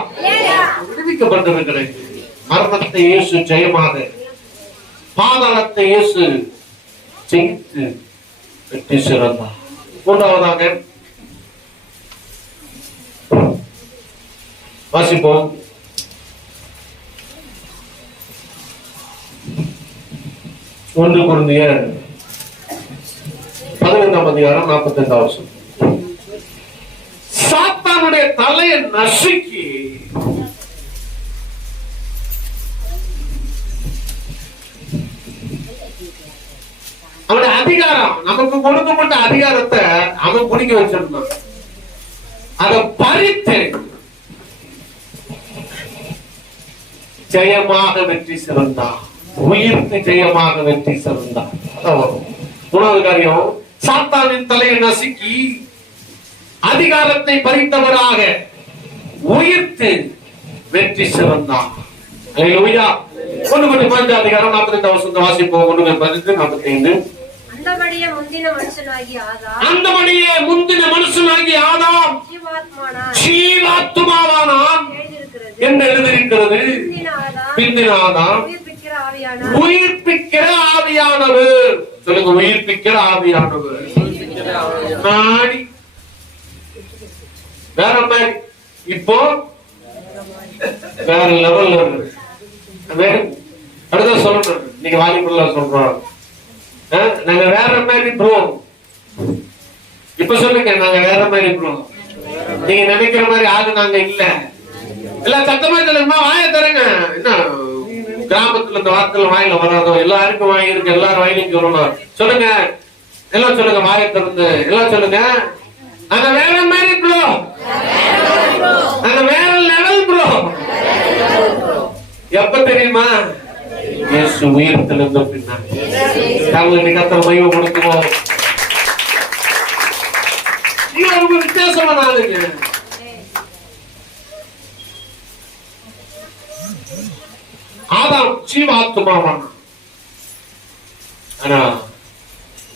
விடுவிக்கப்பட்டு இருக்கிறது. மரணத்தை இயேசு ஜெயமாக, பாதாளத்தை இயேசு ஜெயித்து வெற்றி சிறந்தார். மூன்றாவதாக வாசிப்போம். ஒன்று கொரிந்தியர் 15:45. சாத்தானுடைய தலையை நசுக்கி அவனுடைய அதிகாரம், நமக்கு கொடுக்கப்பட்ட அதிகாரத்தை அவன் பிடிக்க வச்சிருந்தான். அதை பறித்து ஜெயமாக வெற்றி சிறந்தான், உயிர்த்து ஜெயமாக வெற்றி சிறந்தான். மூணாவது காரியம், சாத்தானின் தலையை நசுக்கி அதிகாரத்தை பறித்தவராக உயிர்த்து வெற்றி சிறந்தான். அல்லேலூயா. 1 அதிகாரம் 42 வாசிப்போம். 1:15. அந்தபடியே முந்தின மனுஷனாகிய ஆதாம் ஜீவாத்மாவானான் என்று எழுதியிருக்கிறது. பிந்தின ஆதாம் உயிர்ப்பிக்கிற ஆவியானவர். சொல்லுங்க, உயிர்ப்பிக்கிற ஆவியானவர். நாடி வேற மாதிரி, இப்போ வேற லெவல்ல இருக்கு. அடுத்த சொல்லணும், நீங்க வாலிபுல்ல சொல்றோம், நாங்க வேற மாதிரி ப்ரோ. இப்ப சொல்லுங்க, நாங்க வேற மாதிரி ப்ரோ. நீங்க நினைக்கிற மாதிரி ஆளு நாங்க இல்ல. எல்லாம் சத்தமா சொல்லுமா, வாய தரங்க. என்ன கிராமத்துல இந்த வார்த்தையில வாயில வராதோ, எல்லாருக்கும் வாய் இருக்கு, எல்லாரும் வாயிலையும் சொல்லணும். சொல்லுங்க, எல்லாம் சொல்லுங்க, வாயை திறந்து எல்லாம் சொல்லுங்க, நாங்க வேற மாதிரி ப்ரோ, நாங்க வேற லெவல் ப்ரோ. எப்ப தெரியுமா? இயேசு உயிர்த்தெழுந்த பின்னாடி. கர்த்தர் மகிமை கொடுக்குவோம். ஒரு வித்தியாசமான ஆளுங்க. ஆதாம் ஜீவாத்மாவான, ஆனா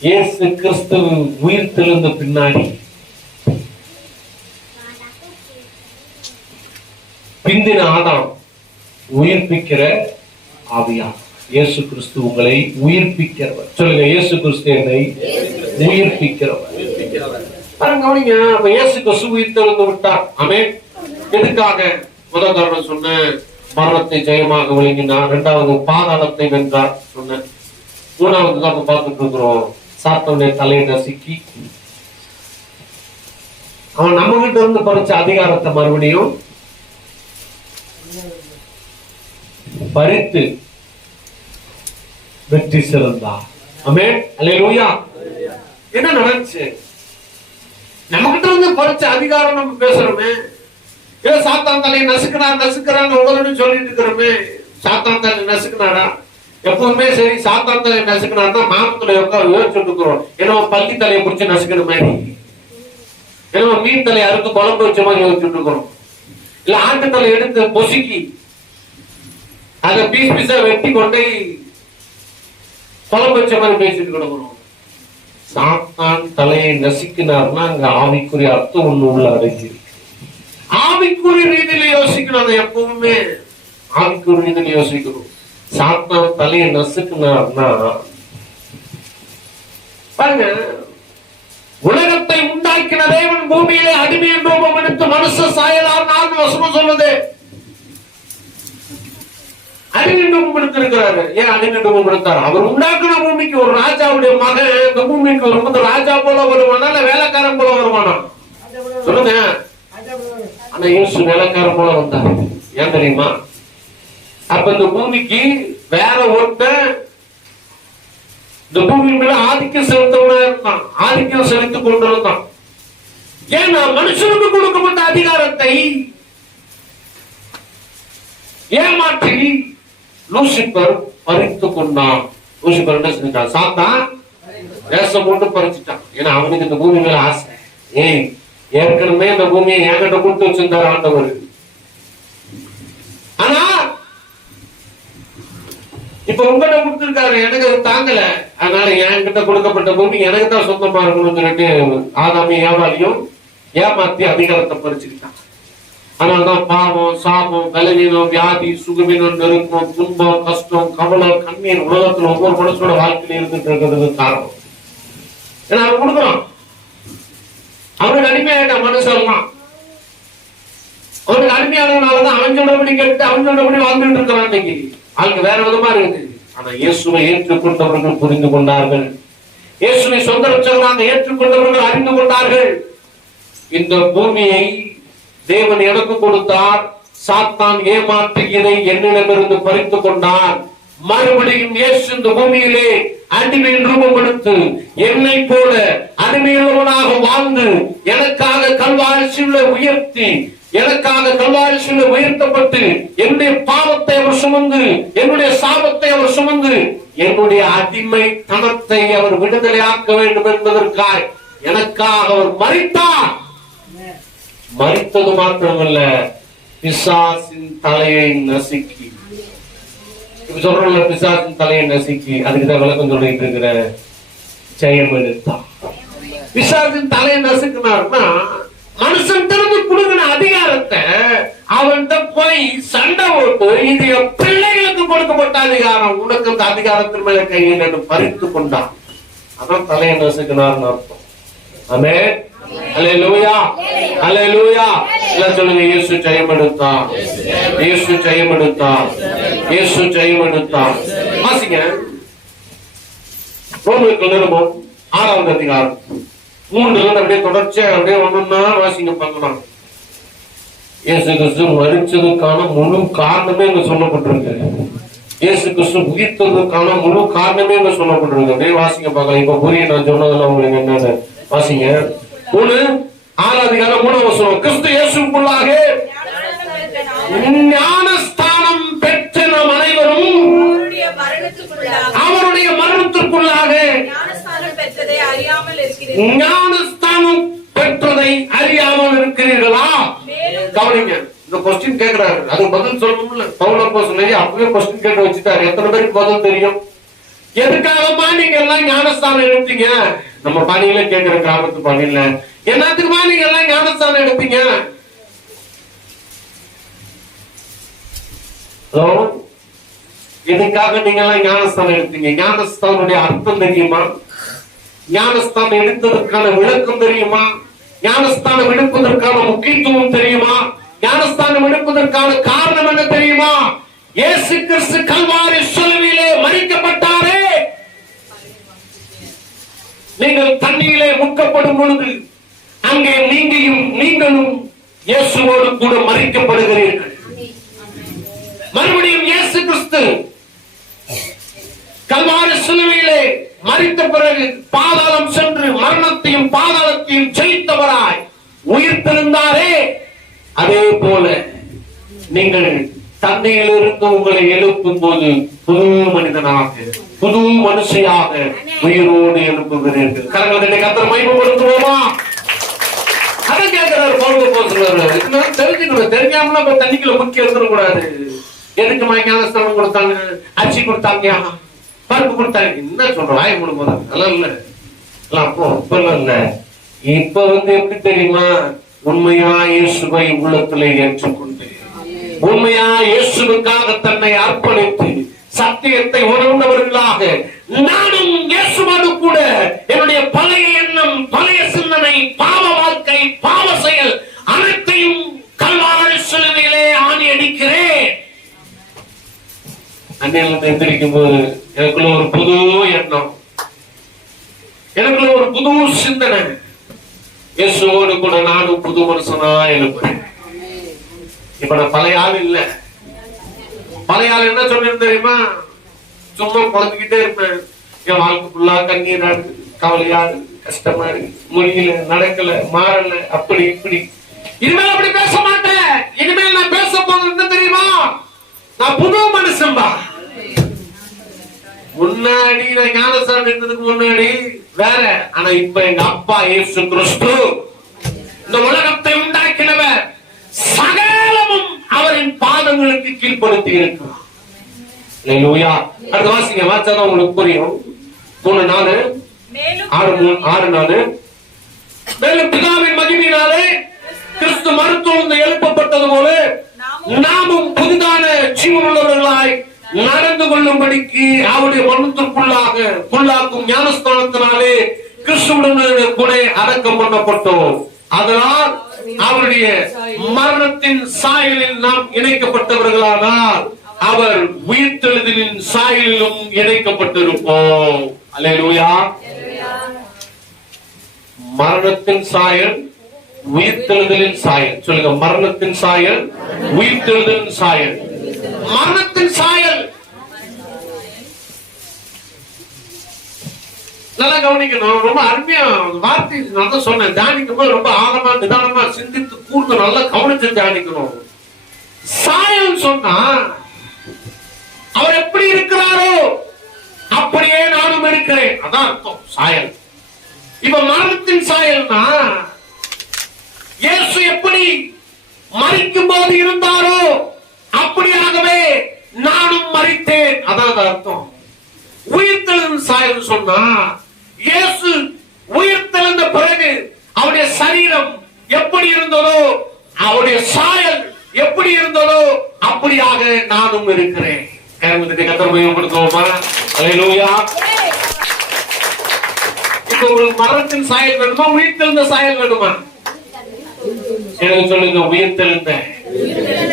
இயேசு கிறிஸ்து உயிர்த்தெழுந்த பின்னாடி பிந்தின ஆதாம் உயிர்ப்பிக்கிற ஆவியா. இயேசு கிறிஸ்து உங்களை உயிர்ப்பிக்கிறவர். சொல்லுங்க, இயேசு கிறிஸ்து என்னை உயிர்ப்பிக்கிறவர். கவனிங்க, இயேசு கிறிஸ்து உயிர்த்தெழுந்து விட்டார். ஆமென். எதுக்காக? முதல் காரணம் சொன்ன, மரணத்தை ஜெயமாக விளங்கினார். இரண்டாவது, பாதாளத்தை வென்றார் சொன்ன. மூணாவது தான் பார்த்துட்டு இருக்கிறோம், சாத்தானுடைய தலையை நசுக்கி அவன் நம்ம கிட்ட இருந்து பறிச்ச அதிகாரத்தை மறுபடியும் பறித்து வெற்றி சிறந்தார். ஆமென், அல்லேலூயா. என்ன நடந்துச்சு? நம்ம கிட்ட இருந்து பறிச்ச அதிகாரம் நம்ம பேசுறோமே. ஏதோ சாத்தான் தலையை நசுக்கிறான்னு உங்களோட சொல்லிட்டு இருக்கிறோமே. சாத்தான் தலையை நசுக்கினாரா? எப்பவுமே சரி, சாத்தான் தலையை நசுக்கினார்னா மாமத்துல யோசிச்சுட்டு இருக்கிறோம். ஏன்னா பள்ளி தலையை பிடிச்சி நசுக்கிற மாதிரி, ஏன்னா மீன் தலையை அறுத்து குழம்பு வச்ச மாதிரி யோசிச்சுட்டு இருக்கிறோம். இல்ல ஆட்டு தலை எடுத்து பொசுக்கி அதை பீஸ் பீஸா வெட்டி கொண்டே குழம்பு வச்ச மாதிரி பேசிட்டு கிடக்கணும். சாத்தான் தலையை நசுக்கினார்னா அங்க ஆவிக்குரிய அர்த்தம் ஒண்ணு உள்ள அடங்கி இருக்கு. ஆவிக்குரிய ரீதியில யோசிக்கணும். அதை எப்பவுமே ஆவிக்குரிய ரீதியில யோசிக்கணும். சாத்தான் தலையை நசுக்கினார்னா பாருங்க, உலகத்தை உண்டாக்கின தேவன் பூமியிலே அடிமையின் ரூபம் எடுத்து மனுஷ சாயலார் வசனம் சொல்லுது. அடிநின்று கொடுத்திருக்கிறாரு. ஏன் அடிநின்று கொடுத்தாரு? அவர் உண்டாக்குன பூமிக்கு ஒரு ராஜாவுடைய மகன் இந்த பூமிக்கு வரும்போது ராஜா போல வருவானா இல்ல வேலைக்காரன் போல வருவானா சொல்லுங்க. ஆனா இயேசு வேலைக்காரன் போல வந்தாரு. ஏன் தெரியுமா? அப்ப இந்த பூமிக்கு வேற ஒருத்தன் இந்த பூமி மேல ஆதிக்கம் செலுத்தவனா இருந்தான், ஆதிக்கம் செலுத்திக் கொண்டிருந்தான். ஏன்னா மனுஷனுக்கு கொடுக்கப்பட்ட அதிகாரத்தை ஏமாற்றி லூசிபர் பறித்துக் கொண்டான். லூசிபர் என்ன செஞ்சான்? சாத்தான் வேஷம் போட்டு பறிச்சுட்டான். ஏன்னா அவனுக்கு இந்த பூமி மேல ஆசை. ஏற்கனவே இந்த பூமியை என்கிட்ட கொடுத்து வச்சிருந்தார் ஆண்டவர். ஆனா இப்ப உங்ககிட்ட கொடுத்திருக்காரு, எனக்கு அது தாங்கல. அதனால என்கிட்ட கொடுக்கப்பட்ட பூமி எனக்கு தான் சொந்தமா இருக்கணும்னு சொல்லிட்டு ஆதாமி ஏவாளியும் ஏமாத்தி அதிகாரத்தை பறிச்சுக்கிட்டான். அதனாலதான் பாவம், சாபம், பலவீனம், வியாதி, சுகவீனம், நெருக்கம், துன்பம், கஷ்டம், கவலை, கண்ணீர் உலகத்துல ஒவ்வொரு மனுஷனோட வாழ்க்கையில இருந்துட்டு இருக்கிறதுக்கு காரணம். ஏன்னா அவன் கொடுக்குறான். அவனுக்கு அடிமையாயிட்டான் மனுஷன்லாம். அவனுக்கு அடிமையானதுனாலதான் அவன் சொல்றபடி கேட்டு அவன் சொல்றபடி வாழ்ந்துட்டு இருக்கிறான். இன்னைக்கு ஆளுக்கு வேற விதமா இருக்குது. ஆனா இயேசுவை ஏற்றுக்கொண்டவர்கள் புரிந்து கொண்டார்கள். இயேசுவை சொந்த ரட்சகராக ஏற்றுக்கொண்டவர்கள் அறிந்து கொண்டார்கள். இந்த பூமியை தேவன் எனக்கு கொடுத்தார், சாத்தான் ஏமாற்றுகிறதை என்னிடமிருந்து பறித்துக் கொண்டார். மறுபடியும் இயேசு இந்த பூமியிலே அடிமையின் ரூபம் எடுத்து என்னை போல அடிமையுள்ளவனாக வாழ்ந்து எனக்காக கல்வாரி சிலுவை உயர்த்தி, எனக்காக கல்வாரி சிலுவை உயர்த்தப்பட்டு என்னுடைய பாவத்தை அவர் சுமந்து, என்னுடைய சாபத்தை அவர் சுமந்து, என்னுடைய அடிமை தனத்தை அவர் விடுதலையாக்க வேண்டும் என்பதற்காக எனக்காக அவர் மரித்தார். மரித்தது மாத்திரமல்ல, பிசாசின் தலையை நசுக்கி, சொல்றோம்ல பிசாசின் தலையை நசுக்கி, அதுக்குதான் விளக்கம் சொல்லிட்டு இருக்கிற ஜெயம் எடுத்தான். பிசாசின் தலையை நசுக்கினார்னா மனுஷன் திறந்து கொடுக்கிற அதிகாரத்தை அவன்கிட்ட போய் சண்டை போட்டு இது என் பிள்ளைகளுக்கு கொடுக்கப்பட்ட அதிகாரம், உனக்கு அந்த அதிகாரத்தின் மேல கையில் என்று பறித்து கொண்டான். அதான் தலையை நசுக்கினார்னு அர்த்தம். ஆமென். அல்லேலூயா, அல்லேலூயா. எல்லாம் சொல்லுங்க, இயேசு ஜெயம் எடுத்தார், இயேசு ஜெயம் எடுத்தார், இயேசு ஜெயம் எடுத்தார். வாசிங்க ரோமருக்கு நிருபம் 6வது அதிகாரம் 3 அப்படியே தொடர்ச்சியா அப்படியே ஒண்ணுன்னா வாசிங்க பார்க்கலாம். இயேசு கிறிஸ்து மரிச்சதுக்கான முழு காரணமே இங்க சொல்லப்பட்டிருக்கு. இயேசு கிறிஸ்து உயிர்த்ததுக்கான முழு காரணமே இங்க சொல்லப்பட்டிருக்கு. அப்படியே வாசிங்க பார்க்கலாம். இப்ப புரிய நான் சொன்னதுல உங்களுக்கு என்னன்னு வாசிங்க. 6வது அதிகாரம் 3வது வசனம். கிறிஸ்து இயேசுக்குள்ளாக ஞானஸ்தானம் பெற்ற நாம் அனைவரும் அவருடைய மரணத்திற்குள்ளாக ஞானஸ்தானம் பெற்றதை அறியாமல் இருக்கிறீர்களா? கவனிங்க, இந்த கொஸ்டின் கேட்கிறாரு, அது பதில் சொல்லணும்ல. பவுல் அப்போஸ்தலன் அப்பவே கொஸ்டின் கேட்டு வச்சுட்டாரு. எத்தனை பேருக்கு பதில் தெரியும்? எதுக்காகமா நீங்க எல்லாம் ஞானஸ்தானம் எடுத்தீங்க? நம்ம பணியில கேட்கிற கிராமத்து பணியில என்னத்துக்குமா நீங்க எல்லாம் ஞானஸ்தானம் எடுத்தீங்க? எதுக்காக நீங்க எல்லாம் ஞானஸ்தானம் எடுத்தீங்க? ஞானஸ்தானுடைய அர்த்தம் தெரியுமா? ஞானஸ்தானம் எடுத்ததற்கான விளக்கம் தெரியுமா? ஞானஸ்தானம் எடுப்பதற்கான முக்கியத்துவம் தெரியுமா? ஞானஸ்தானம் எடுப்பதற்கான காரணம் என்ன தெரியுமா? இயேசு கிறிஸ்து கல்வாரி சிலுவையிலே மரிக்கப்பட்டாரே. நீங்கள் தண்ணீரிலே முக்கப்படும் பொழுது அங்கே நீங்களும் இயேசுவோடு கூட மரிக்கப்படுகிறீர்கள். மறுபடியும் இயேசு கிறிஸ்து கல்வாரி சிலுவையிலே மரித்த பிறகு பாதாளம் சென்று மரணத்தையும் பாதாளத்தையும் ஜெயித்தவராய் உயிர்த்தெழுந்தாரே. அதே போல நீங்கள் தன்னையிலிருந்து உங்களை எழுப்பும் போது புது மனிதனாக, புது மனுஷையாக உயிரோடு எழுப்புகிறீர்கள். கரங்களை கர்த்தர் மகிமைப்படுத்துவோமா? அதை கேட்கிறார் பவுல் அப்போஸ்தலர். தெரிஞ்சுக்கணும், தெரியாமல தண்ணிக்குள்ள முக்கிய எடுத்துடக்கூடாது. எதுக்கு ஞானஸ்தானம் கொடுத்தாங்க? அரிசி கொடுத்தாங்க, பருப்பு கொடுத்தாங்க. என்ன சொல்ற வாய் மூடும் நல்லா இல்ல. அப்போ இல்ல, இப்ப எப்படி தெரியுமா? உண்மையா இயேசுவை உள்ளத்திலே ஏற்றுக்கொண்டு, உண்மையா இயேசுவுக்காக தன்னை அர்ப்பணித்து சத்தியத்தை உணர்ந்தவர்களாக நானும் இயேசுவோடு கூட என்னுடைய பழைய எண்ணம், பழைய சிந்தனை, பாவ வாழ்க்கை, பாவ செயல் அனைத்தையும் கல்வாரி சிலுவையிலே ஆணி அடிக்கிறேன். அன்னையிலிருந்து எந்திரிக்கும் போது எனக்குள்ள ஒரு புது எண்ணம், எனக்குள்ள ஒரு புது சிந்தனை. இயேசுவோடு கூட நானும் புது மனுஷனா எழுப்பேன். இப்ப நான் பழைய ஆள் இல்ல. பழைய ஆள் என்ன சொன்னேன் தெரியுமா? சும்மா குழந்தைகிட்டே இருப்பேன். என் வாழ்க்கை ஃபுல்லா கண்ணீரா இருக்கு, கவலையா இருக்கு, கஷ்டமா இருக்கு, முடியல, நடக்கல, மாறல, அப்படி இப்படி. இனிமேல் அப்படி பேச மாட்டேன். இனிமேல் நான் பேச போறது என்ன தெரியுமா? நான் புது மனுஷன்பா. முன்னாடி நான் ஞானஸ்நானம் எடுத்ததுக்கு முன்னாடி வேற. ஆனா இப்ப எங்க அப்பா இயேசு கிறிஸ்து இந்த உலகத்தை உண்டாக்கினவர், சகலமும் அவரின் பாதங்களுக்கு கீழ்ப்படுத்தி இருக்கிறார். அல்லேலூயா. அடுத்த வாசிங்க, வாச்சாதான் உங்களுக்கு புரியும். 3:4 6:4 மேலும் பிதாவின் மகிமையினாலே கிறிஸ்து மருத்துவம் எழுப்பப்பட்டது போல நாமும் புதிதான ஜீவனுள்ளவர்களாய் நடந்து கொள்ளும்படிக்கு அவருடைய மரணத்திற்குள்ளாக்கும் ஞானஸ்தானத்தினாலே கிறிஸ்துவுடன் கூட அடக்கம் பண்ணப்பட்டோம். அதனால் அவருடைய மரணத்தின் சாயலில் நாம் இணைக்கப்பட்டவர்களானால் அவர் உயிர்த்தெழுதலின் சாயலிலும் இணைக்கப்பட்டிருப்போம். அல்லேலூயா. மரணத்தின் சாயல், உயிர்த்தெழுதலின் சாயல். சொல்லுங்க, மரணத்தின் சாயல், உயிர்த்தெழுதலின் சாயல். மரணத்தின் சாயல் நல்லா கவனிக்கணும். ரொம்ப அருமையா வார்த்தை நல்லா சொன்னேன். தியானிக்கும் போது ரொம்ப ஆழமா நிதானமா சிந்தித்து கூர்ந்து நல்லா கவனிச்சு தியானிக்கணும். சாயல் சொன்னா அவர் எப்படி இருக்கிறாரோ அப்படியே நானும் இருக்கிறேன், அதான் அர்த்தம் சாயல். இப்ப மரணத்தின் சாயல்னா இயேசு எப்படி மரிக்கும் போது இருந்தாரோ அப்படியாகவே நானும் மரித்தேன், அதான் அர்த்தம். உயிர்த்தெழுந்த சாயல் சொன்னா இயேசு உயிர்த்தெழுந்த பிறகு அவருடைய சரீரம் எப்படி இருந்ததோ, அவருடைய சாயல் எப்படி இருந்ததோ அப்படியாக நானும் இருக்கிறேன். கர்த்தரை உபயோகப்படுத்துவோமா? அல்லேலூயா. இப்ப உங்களுக்கு மரணத்தின் சாயல் வேணுமா, உயிர்த்தெழுந்த சாயல் வேணுமா? சொல்லுங்க, உயிர்த்தெழுந்த.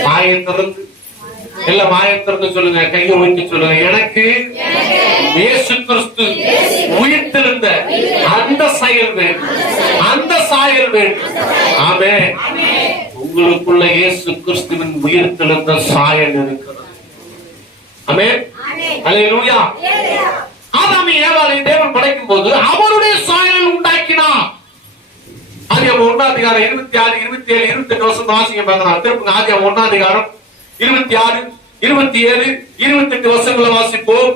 வாயத்திறந்து எல்லாம் வாயத்திறந்து சொல்லுங்க, கையை வைத்து சொல்லுங்க, எனக்கு இயேசு கிறிஸ்து உயிர்த்தெழுந்த அந்த சாயல் வேணும், அந்த சாயல் வேணும். ஆமென். உங்களுக்குள்ள இயேசு கிறிஸ்துவின் உயிர்த்தெழுந்த சாயல் இருக்கிறது. ஆமென். அல்லேலூயா. ஆதாமை ஏவாளை தேவன் படைக்கும் போது அவருடைய சாயலை உண்டாக்கினார். ஆதியாகமம் 1 26 27 28 வசனம் வாசிங்க பார்க்கலாம். திருப்புங்க, ஆதியாகமம் 1 26 27 28 வசனங்களை வாசிப்போம்.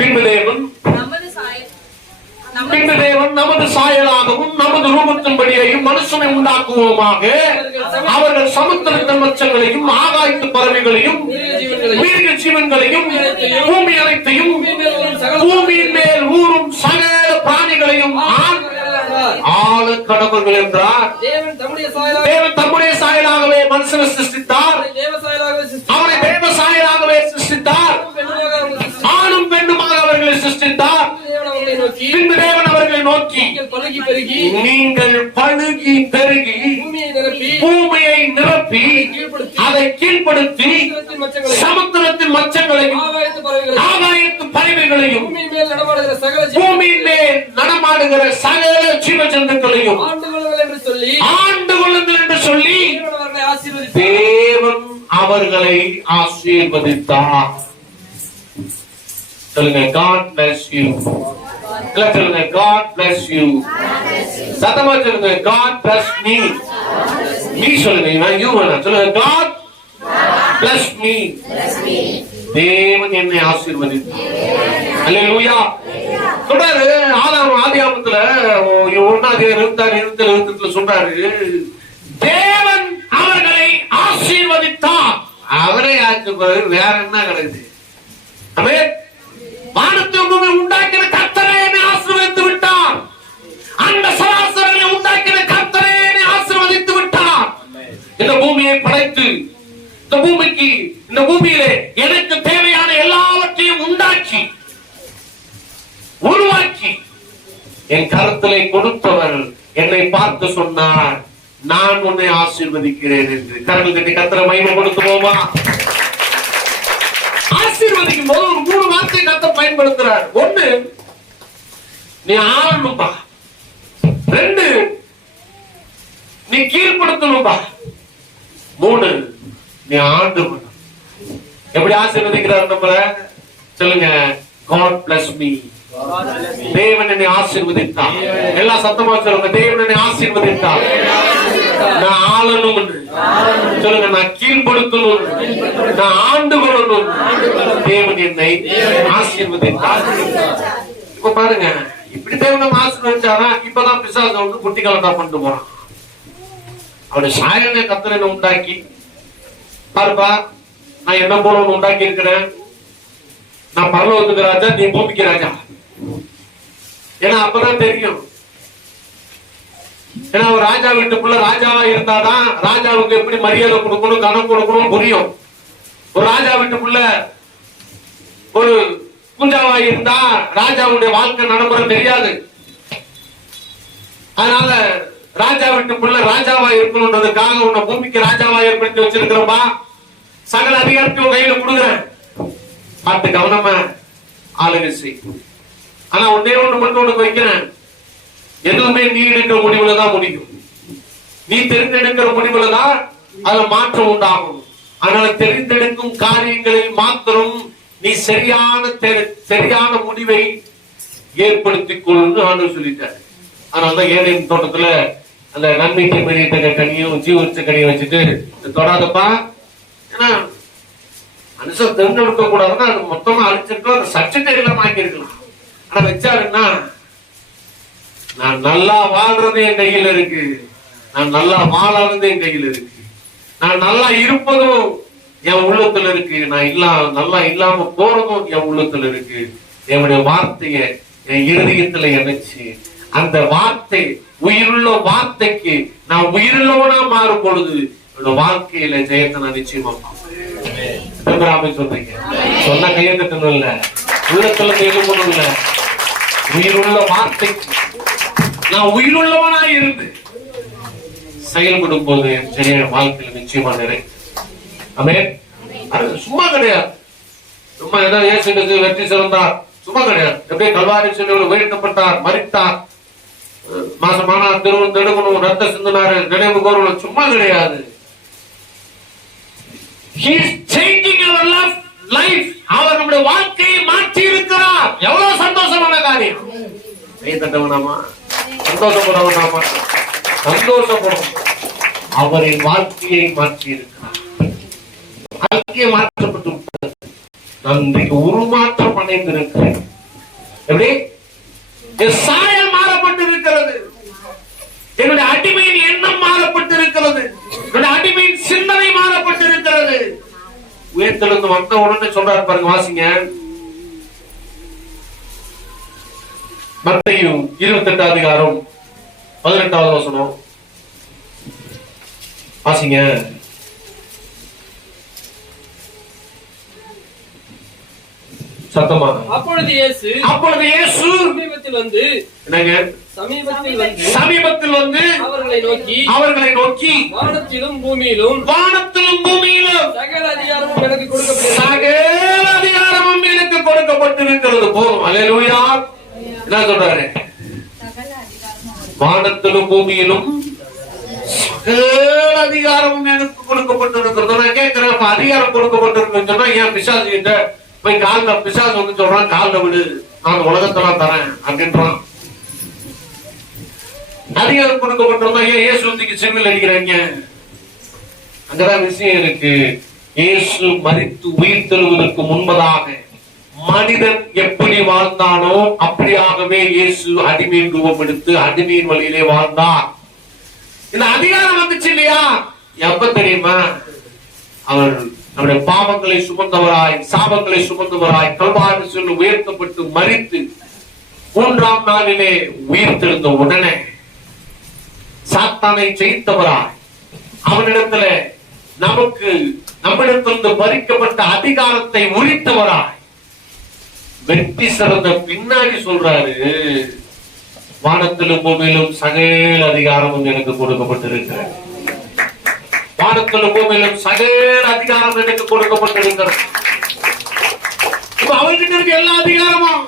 பின்பு தேவன் நமது சாயலாகவும் நமது ரூபத்தின்படியையும் மனுஷனை உண்டாக்குவோமாக, அவர்கள் சமுத்திரத்தின் மச்சங்களையும் ஆகாயத்து பறவைகளையும் மிருக ஜீவன்களையும் பூமி அனைத்தையும் பூமியின் மேல் ஊறும் சகல பிராணிகளையும் ஆள கடவர்கள் என்றார். தேவன் தம்முடைய சாயலாகவே மனுஷனை சிருஷ்டித்தார், அவரை தேவ சாயலாகவே சிருஷ்டித்தார், ஆணும் பெண்ணுமாக அவர்களை சிருஷ்டித்தார். பின்பு தேவன் அவர்களை நோக்கி, நீங்கள் பழுகி பெருகி பூமியை நிரப்பி அதை கீழ்ப்படுத்தி சமுத்திரத்தின் மச்சங்களையும் ஆகாயத்து பறவைகளையும் பூமியின் மேல் நடமாடுகிற சகல ஜீவ ஜந்துக்களையும் ஆண்டு கொள்ளுங்கள் என்று சொல்லி தேவன் அவர்களை ஆசீர்வதித்தார். சொல்லுங்க, God bless you. சொல்லுங்க, God bless you. சத்தமா சொல்லுங்க, God bless me. நீ சொல்லுங்க, நான் யூ வேணாம். சொல்லுங்க, God bless me. தேவன் என்னை ஆசீர்வதித்தார். அல்லேலூயா. சொல்றாரு ஆதியாகமத்துல 1:26 சொல்றாரு, தேவன் அவர்களை ஆசீர்வதித்தார். அவரே ஆச்சு, வேற என்ன கிடையாது? ஆமென். வானத்தை பூமி உண்டாக்கின கர்த்தரே என்னை ஆசீர்வதித்து விட்டார். அந்த சராசரங்களை உண்டாக்கின கர்த்தரே என்னை ஆசீர்வதித்து விட்டார். இந்த பூமியை படைத்து இந்த பூமியிலே எனக்கு தேவையான எல்லாவற்றையும் உண்டாக்கி உருவாக்கி என் கருத்திலே கொடுத்தவர் என்னை பார்த்து சொன்னார், நான் உன்னை ஆசீர்வதிக்கிறேன் என்று. கரங்கள் தட்டி கர்த்தரை மகிமைப்படுத்துவோமா? ஆசீர்வதிக்கும் போது ஒரு 3 வார்த்தை கர்த்தர் பயன்படுத்துறார். 1, நீ ஆளணும்பா. 2, நீ கீழ்படுத்தணும்பா. 3, நீ ஆண்டு பண்ணணும். எப்படி ஆசீர்வதிக்கிறார் நம்மள சொல்லுங்க. God bless me. தேவன் என்னை ஆசீர்வதித்தார். எல்லா சத்தமா சொல்லுங்க. தேவன் என்னை ஆசீர்வதித்தார். நான் ஆளணும் சொல்லுங்க. நான் கீழ்படுத்தணும். நான் ஆண்டு கொள்ளணும். தேவன் என்னை ஆசீர்வதித்தார். இப்ப பாருங்க, இப்படி தேவன் நம்ம ஆசீர்வதிச்சாரா? இப்பதான் பிசாசு வந்து குட்டி கலந்தா பண்ணிட்டு போறான். அவருடைய சாயலை கர்த்தர் என்ன உண்டாக்கி பாருப்பா, நான் என்ன போல ஒண்ணு உண்டாக்கி இருக்கிறேன். நான் பரலோகத்துக்கு ராஜா, நீ பூமிக்கு ராஜா. ஏன்னா அப்பதான் தெரியும். ஏன்னா ஒரு ராஜா வீட்டுக்குள்ள ராஜாவா இருந்தாதான் ராஜாவுக்கு எப்படி மரியாதை கொடுக்கணும், கணக்கு கொடுக்கணும் புரியும். ஒரு ராஜா வீட்டுக்குள்ள ஒரு குஞ்சாவா இருந்தா ராஜாவுடைய வாழ்க்கை நடைமுறை தெரியாது. அதனால ராஜா வீட்டுக்குள்ள ராஜாவா இருக்கணும்ன்றதுக்காக உன்னை பூமிக்கு ராஜாவா ஏற்படுத்தி வச்சிருக்கிறப்பா, சகல அதிகாரத்தையும் கையில கொடுக்குறேன், பார்த்து கவனமா ஆளுகை செய். ஆனா ஒன்னே ஒண்ணு மட்டும் உனக்கு வைக்கிறேன், எதுவுமே நீ எடுக்கிற முடிவுல தான் முடியும். நீ தெரிந்தெடுக்கிற முடிவுல தான் அதுல மாற்றம் உண்டாகும். அதனால தெரிந்தெடுக்கும் காரியங்களில் மாத்திரம் நீ சரியான முடிவை ஏற்படுத்திக் கொள்ளுன்னு ஆண்டவர் சொல்லிட்டாரு. அதனாலதான் ஏதேன் தோட்டத்துல அந்த நன்மைக்கு பெரிய கனியும் ஜீவரிச்ச கனியும் வச்சுட்டு தொடாதப்பா. ஏன்னா மனுஷன் தேர்ந்தெடுக்க கூடாதுன்னா அது மொத்தமா அழிச்சிருக்கோம், அந்த சப்ஜெக்ட் எல்லாம் ஆக்கிருக்கலாம். ஆனா வச்சாருன்னா நான் நல்லா வாழ்றது என் கையில இருக்கு, நான் நல்லா வாழறது என் கையில இருக்கு, நான் நல்லா இருப்பதும் என் உள்ளத்துல இருக்கு, நான் நல்லா இல்லாம போறதும் என் உள்ளத்துல இருக்கு. என்னுடைய வார்த்தைய என் இருதயத்துல இணைச்சு அந்த வார்த்தை உயிருள்ள வார்த்தைக்கு நான் உயிருள்ளவனா மாறும் பொழுது என்னோட வாழ்க்கையில ஜெயத்தை நான் நிச்சயமா சொல்றீங்க. சொன்ன கையெழுத்தணும் இல்ல, உள்ளத்துல எழுப்பணும் இல்ல, உயிருள்ள வார்த்தைக்கு நான் உயிருள்ளவனா இருந்து செயல்படும் போது சரியான வாழ்க்கையில நிச்சயமா நிறைய. ஆமென். அது சும்மா கிடையாது. சும்மா ஏதாவது இயேசுவுக்கு வெற்றி சிறந்தார் சும்மா கிடையாது. எப்படியே கல்வாரி சிலுவையில் உயர்த்தப்பட்டார், மரித்தார், மாசமானார், திருவன் தடுக்கணும், ரத்த சிந்தினாரு, நினைவு கூறணும், சும்மா கிடையாது. He is changing our life. அவர் நம்முடைய வாழ்க்கையை மாற்றி இருக்கிறார். எவ்வளவு சந்தோஷமான காரியம். கை தட்டவனாமா, சந்தோஷப்படவனாமா, சந்தோஷப்படும். அவரின் வாழ்க்கையை மாற்றி இருக்கிறார். வாழ்க்கையை மாற்றப்பட்டு விட்டது. நான் இன்றைக்கு உருமாற்றம் அடைந்திருக்கிறேன். எப்படி? என் சாயல் மாறப்பட்டு இருக்கிறது. என்னுடைய அடிமையின் எண்ணம் மாறப்பட்டு இருக்கிறது. என்னுடைய அடிமையின் சிந்தனை மாறப்பட்டு இருக்கிறது. உயர்த்தெழுந்து வந்த உடனே சொல்றாரு பாருங்க, வாசிங்க. மத்தேயு 28 அதிகாரம் 18வது வசனம் வாசிங்க. சத்தமா. அப்பொழுது இயேசு சமீபத்தில் வந்து அவர்களை நோக்கி வானத்திலும் பூமியிலும் சகல அதிகாரமும் எனக்கு கொடுக்கப்பட்டிருக்கிறது. போதும். அல்லேலூயா. என்ன சொல்றாரு? வானத்திலும் பூமியிலும் சகல அதிகாரமும் எனக்கு கொடுக்கப்பட்டிருக்கிறது. நான் கேட்கிறேன், அதிகாரம் கொடுக்கப்பட்டிருக்குன்னு சொன்னா ஏன் பிசாசு கிட்ட போய் கால்ல பிசாசு வந்து சொல்றான், கால்ல விடு, நான் உலகத்தெல்லாம் தரேன் அப்படின்றான். அதிகாரம் கொடுக்கப்பட்டிருந்தா ஏன் இயேசு வந்து சிறுவில் அடிக்கிறாங்க? அங்கதான் விஷயம் இருக்கு. இயேசு மரித்து உயிர் தெழுவதற்கு முன்பதாக மனிதன் எப்படி வாழ்ந்தானோ அப்படியாகவே இயேசு அடிமையின் ரூபம் எடுத்து அடிமையின் வழியிலே வாழ்ந்தார். இந்த அதிகாரம் வந்துச்சு இல்லையா? எப்ப தெரியுமா? அவர் நம்முடைய பாவங்களை சுமந்தவராய், சாபங்களை சுமந்தவராய், கல்வாரி சொல்லி உயர்த்தப்பட்டு மரித்து 3ஆம் நாளிலே உயிர் தெழுந்த உடனே சாத்தானை ஜெயித்தவராய், அவனிடத்துல நம்மிடத்திலிருந்து பறிக்கப்பட்ட அதிகாரத்தை உரித்தவராய் வெற்றி சிறந்த பின்னாடி சொல்றாரு, வானத்திலும் பூமியிலும் சகல அதிகாரமும் எனக்கு கொடுக்கப்பட்டிருக்கிறது. வானத்திலும் பூமியிலும் சகல அதிகாரம் எனக்கு கொடுக்கப்பட்டிருக்கிறது. இப்ப அவர்கிட்ட இருக்க எல்லா அதிகாரமும்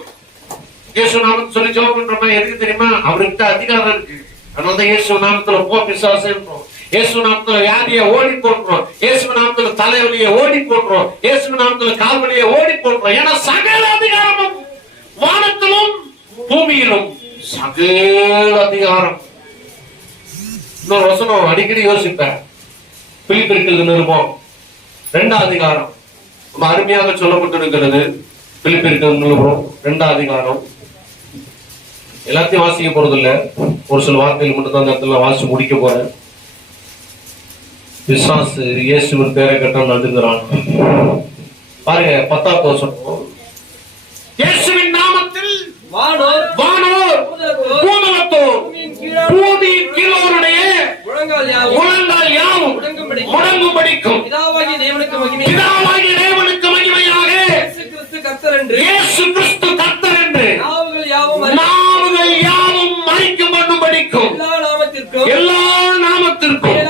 இயேசு நாமத்தை சொல்லி ஜெபம் பண்றோமா? எதுக்கு தெரியுமா? அவர்கிட்ட அதிகாரம் இருக்கு. அதனால இயேசு நாமத்துல போ பிசாசுன்றோம், இயேசு நாமத்துல வியாதியை ஓடி போட்டுறோம், இயேசு நாமத்துல தலைவலியை ஓடி போட்டுறோம், இயேசு நாமத்துல கால்வலியை ஓடி போட்டுறோம். ஏன்னா சகல அதிகாரமும் வானத்திலும் பூமியிலும் சகல அதிகாரம். இன்னொரு வசனம் அடிக்கடி யோசிப்பேன். பிலிப்பியருக்கு நிருபம் 2ஆம் அதிகாரம் ரொம்ப அருமையாக சொல்லப்பட்டிருக்கிறது. பிலிப்பியருக்கு நிருபம் 2ஆம் அதிகாரம். எல்லாத்தையும் வாசிக்க போறது இல்ல, ஒரு சில வார்த்தைகள் மட்டும் தான் அந்த இடத்துல வாசிச்சு முடிக்க போறேன். பிசாசு இயேசுவின் பேரை கட்ட நடுங்கிறான். பாருங்க 10ஆம் வசனம். இயேசுவின் நாமத்தில் வானோர் பூதலத்தோர் பூமியின் கீழோருடைய முழங்கால் யாவும் முடங்கும்படிக்கும் பிதாவாகிய தேவனுக்கு மகிமையாக இயேசு கிறிஸ்து கர்த்தர் என்று நாவுகள் யாவும் மறிக்கும் பண்ணும்படிக்கும் எல்லா நாமத்திற்கும்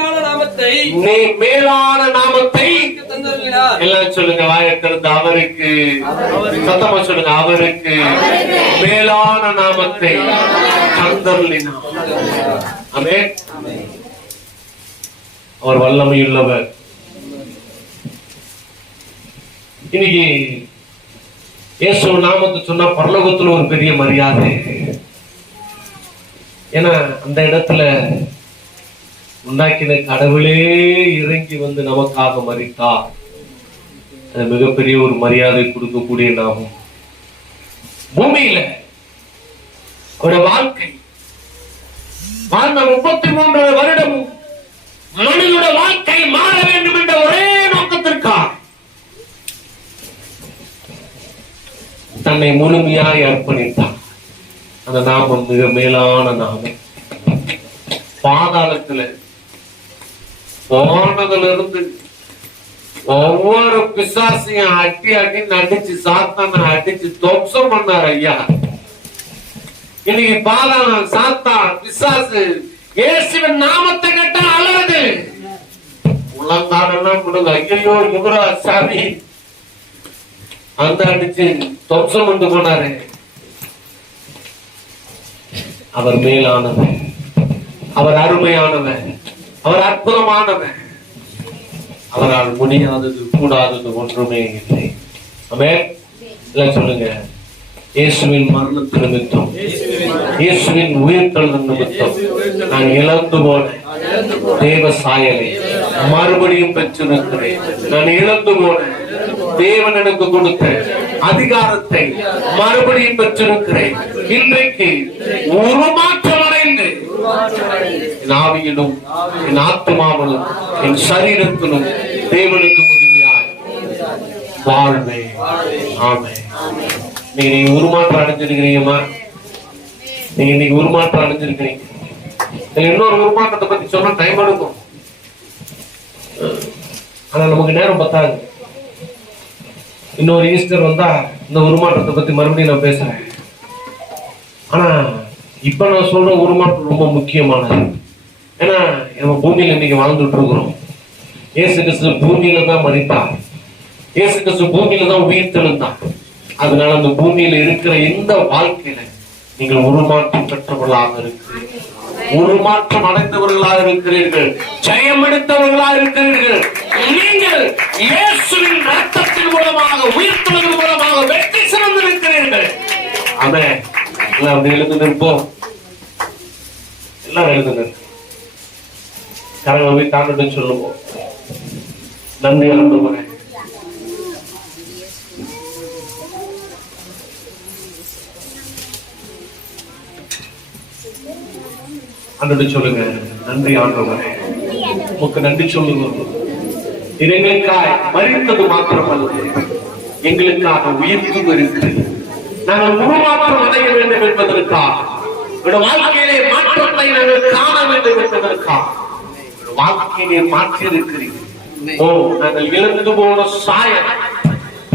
நீ மேலான நாமத்தை எல்லாம் சொல்லுங்க. வாயத்திலிருந்து அவருக்கு, சத்தமா சொல்லுங்க, அவருக்கு மேலான நாமத்தை தந்தருளினார். ஆமென். அவர் வல்லமையுள்ளவர். இன்னைக்கு இயேசு நாமத்தை சொன்னா பரலோகத்துல ஒரு பெரிய மரியாதை. ஏன்னா அந்த இடத்துல உண்டாக்கின கடவுளே இறங்கி வந்து நமக்காக மரித்தார். அது மிகப்பெரிய ஒரு மரியாதை கொடுக்கக்கூடிய நாமம். பூமியில ஒரு வாழ்க்கை வாழ்ந்த 33 வருடமும் மனிதனோட வாழ்க்கை மாற வேண்டும் என்ற ஒரே நோக்கத்திற்காக தன்னை முழுமையாய் அர்ப்பணித்தார். அந்த நாமம் மிக மேலான நாமம். பாதாளத்துல போனதுல இருந்து ஒவ்வொரு பிசாசையும் அடி அடிச்சு சாத்தான அடிச்சு தொப்சம் பண்ணார் ஐயா. இன்னைக்கு பாதாளம், சாத்தான், பிசாசு இயேசுவின் நாமத்தை கேட்டா அலறுது. உள்ளங்காடெல்லாம் கொடுங்க. ஐயோ இவரா சாமி அந்த அடிச்சு தொப்சம் கொண்டு போனாரு. அவர் மேலானவர், அவர் அருமையானவர், அவர் அற்புதமானவர். அவரால் முடியாதது கூடாதது ஒன்றுமே இல்லை. ஆமென். சொல்லுங்க, இயேசுவின் மரணத்து நிமித்தம், இயேசுவின் உயிர்த்தெழுந்த நிமித்தம் நான் இழந்து போன தேவ சாயலை மறுபடியும் பெற்றிருக்கிறேன். நான் இழந்து போன தேவன் எனக்கு கொடுத்த அதிகாரத்தை மறுபடியும் பெற்றிருக்கிறேன். இன்றைக்கு உருமாற்றம் அடைந்து என் ஆவியிலும் என் ஆத்மாவிலும் என் சரீரத்திலும் தேவனுக்கு முழுமையாய் வாழ்வேன். ஆமென். நீங்க உருமாற்றம் அடைஞ்சிருக்கிறீங்கம்மா. நீங்க இன்னைக்கு உருமாற்றம் அடைஞ்சிருக்கிறீங்க. இன்னொரு உருமாற்றத்தை பத்தி சொன்னா டைம் எடுக்கும். ஆனா நமக்கு நேரம் பத்தாது. இன்னொரு ஈஸ்டர் வந்தா இந்த உருமாற்றத்தை பத்தி மறுபடியும் நான் பேசுறேன். ஆனா இப்ப நான் சொல்ற உருமாற்றம் ரொம்ப முக்கியமானது. ஏன்னா நம்ம பூமியில இன்னைக்கு வாழ்ந்துட்டு இருக்கிறோம். இயேசு கிறிஸ்து பூமியில தான் மரித்தார். இயேசு கிறிஸ்து பூமியில தான் உயிர் தெழுந்தார். அதனால அந்த பூமியில இருக்கிற இந்த வாழ்க்கையில நீங்கள் உருமாற்றம் பெற்றவர்களாக இருக்கிறீர்கள், உருமாற்றம் அடைந்தவர்களாக இருக்கிறீர்கள், ஜெயம் எடுத்தவர்களாக இருக்கிறீர்கள். நீங்கள் இயேசுவின் ரத்தத்தின் மூலமாக, உயிர்த்தெழுதல் மூலமாக வெற்றி சிறந்திருக்கிறீர்கள். ஆமென். எல்லாம் எழுந்து நிற்போம். எல்லாம் எழுந்து நிற்போம். கரங்களை தாண்டிட்டு சொல்லுவோம். நன்றி ஆண்டவரே. ஆண்டவரே சொல்லுங்க, நன்றி ஆண்டவரே. உமக்கு நன்றி சொல்லுங்க. இது எங்களுக்காக மரித்தது மாத்திரமல்ல, எங்களுக்காக உயிர்ப்பும் இருக்கிறது. நாங்கள் உருமாற்றம் அடைய வேண்டும் என்பதற்காக, வாழ்க்கையிலே மாற்றத்தை நாங்கள் காண வேண்டும் என்பதற்காக வாழ்க்கையிலே மாற்றி இருக்கிறீர்கள். ஓ, நாங்கள் இழந்து போன சாயல்,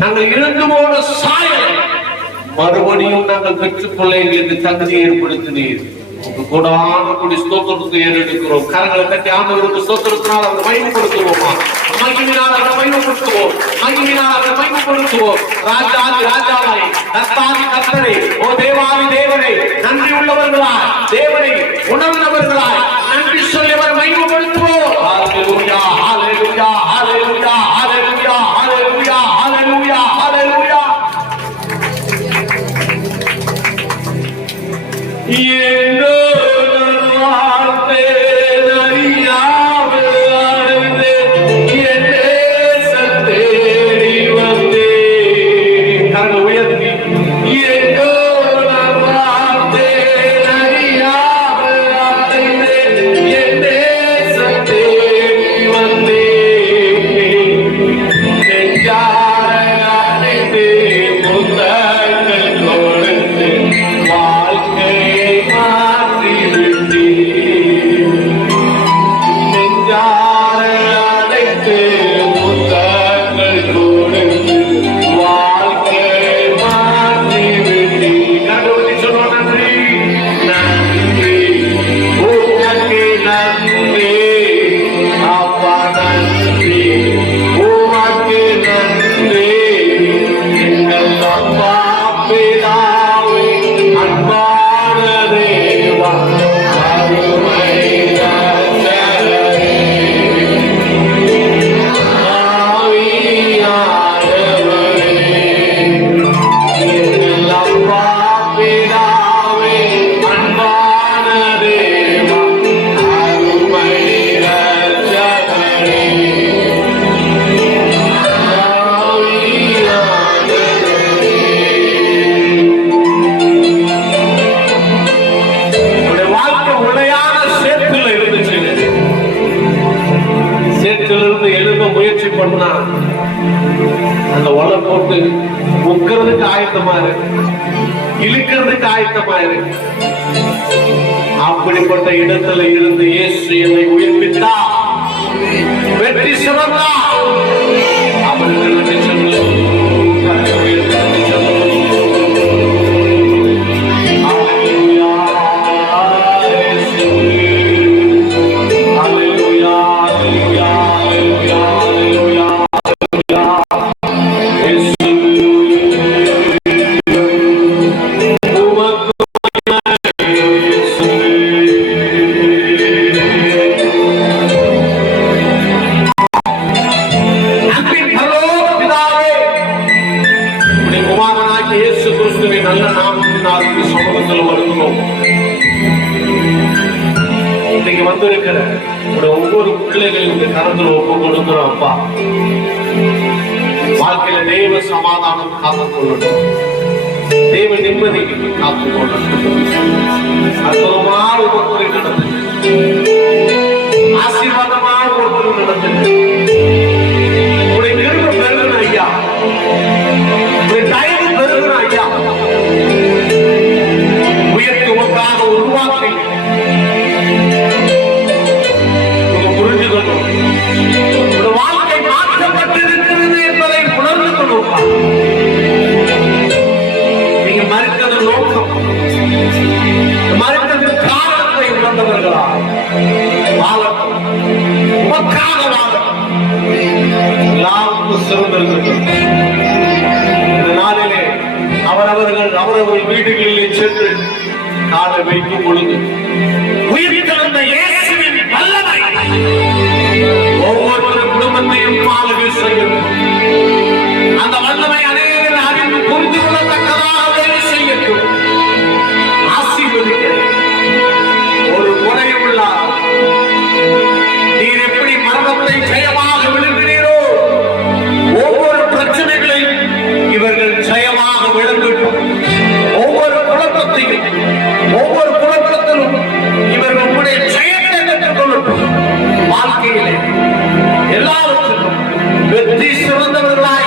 நாங்கள் இழந்து போன சாயல் மறுபடியும் நாங்கள் பெற்றுக்கொள்ள எங்களுக்கு தகுதியை ஏற்படுத்தினீர். கூடான கூடி ஸ்தோத்திரத்தை ஏறெடுக்கிறோம். கரங்களை தட்டி ஆண்டவருக்கு ஸ்தோத்திரத்தினால் அவர் மகிமைப்படுத்துவோமா? மகிமையினால் அவரை மகிமைப்படுத்துவோம். மகிமையினால் அவரை மகிமைப்படுத்துவோம். ராஜாதி ராஜாவை, கர்த்தாதி கர்த்தரை, ஓ தேவாதி தேவனை, நன்றி உள்ளவர்களாய், தேவனை உணர்ந்தவர்களாய் நன்றி சொல்லி அவரை மகிமைப்படுத்துவோம். ஹalleluya ஹalleluya ஹalleluya ஹalleluya ஹalleluya ஹalleluya ஹalleluya. ஏனோ வார்த்தை பண்ணா அந்த ஒலை போட்டு முக்கிறதுக்கு ஆயத்தமா இருக்கு, இழுக்கிறதுக்கு ஆயத்தமா இருக்கு. அப்படிப்பட்ட இடத்துல இருந்து இயேசு என்னை உயிர்ப்பித்தா, வெற்றி சிறந்தா, அவருக்கு நன்றி சொல்லுவோம். வந்திருக்கிற ஒவ்வொரு பிள்ளைகளுக்கு கரத்தில் ஒப்பு கொடுக்கிறோம். அப்பா, வாழ்க்கையில தெய்வ சமாதானம் காத்துக்கொள்ளட்டும், தெய்வ நிம்மதி காத்துக்கொள்ளட்டும். அற்புதமான ஒவ்வொரு நடந்தது, ஆசீர்வாதமான ஒவ்வொரு நடந்தது. உடைய கிருபை பெருகணும் ஐயா, உடைய தயவு பெருகணும் ஐயா. உயர்த்துவதற்காக உருவாக்கி வாழ்க்கை மாற்றப்பட்டிருக்கிறது என்பதை உணர்ந்து கொள்ளுப்பா. நீங்க மறுத்தது நோக்கம், மறுத்தது காரணத்தை உணர்ந்தவர்களா வாழட்டும், உமக்காக வாழட்டும். எல்லாருக்கும் சிறந்திருக்கிறது. இந்த நாளிலே அவரவர்கள் வீடுகளிலே சென்று காலை வைக்கும் பொழுது உயிர்த்தெழுந்த இயேசுவின் வல்லமை ஒவ்வொரு குடும்பத்தையும் ஆளுகை செய்யும். அந்த வல்லமை அநேகர் அறிந்து புரிந்து கொள்ளத்தக்கதாக வேலை செய்யட்டும். ஆசீர்வதிக்கிறேன். ஒரு குறையும் உள்ளார். நீர் எப்படி மரணத்தை ஜெயமாக விழுங்கினீரோ, ஒவ்வொரு பிரச்சனைகளையும் இவர்கள் ஜெயமாக விளங்கட்டும். ஒவ்வொரு குழப்பத்தையும், ஒவ்வொரு குழப்பத்திலும் இவர்கள் உங்களுடைய ஜெயத்தை பெற்றுக் கொள்ளட்டும். வாழ்க்கையிலே எல்லாவற்றிலும் வெற்றி சிறந்தவர்களாய்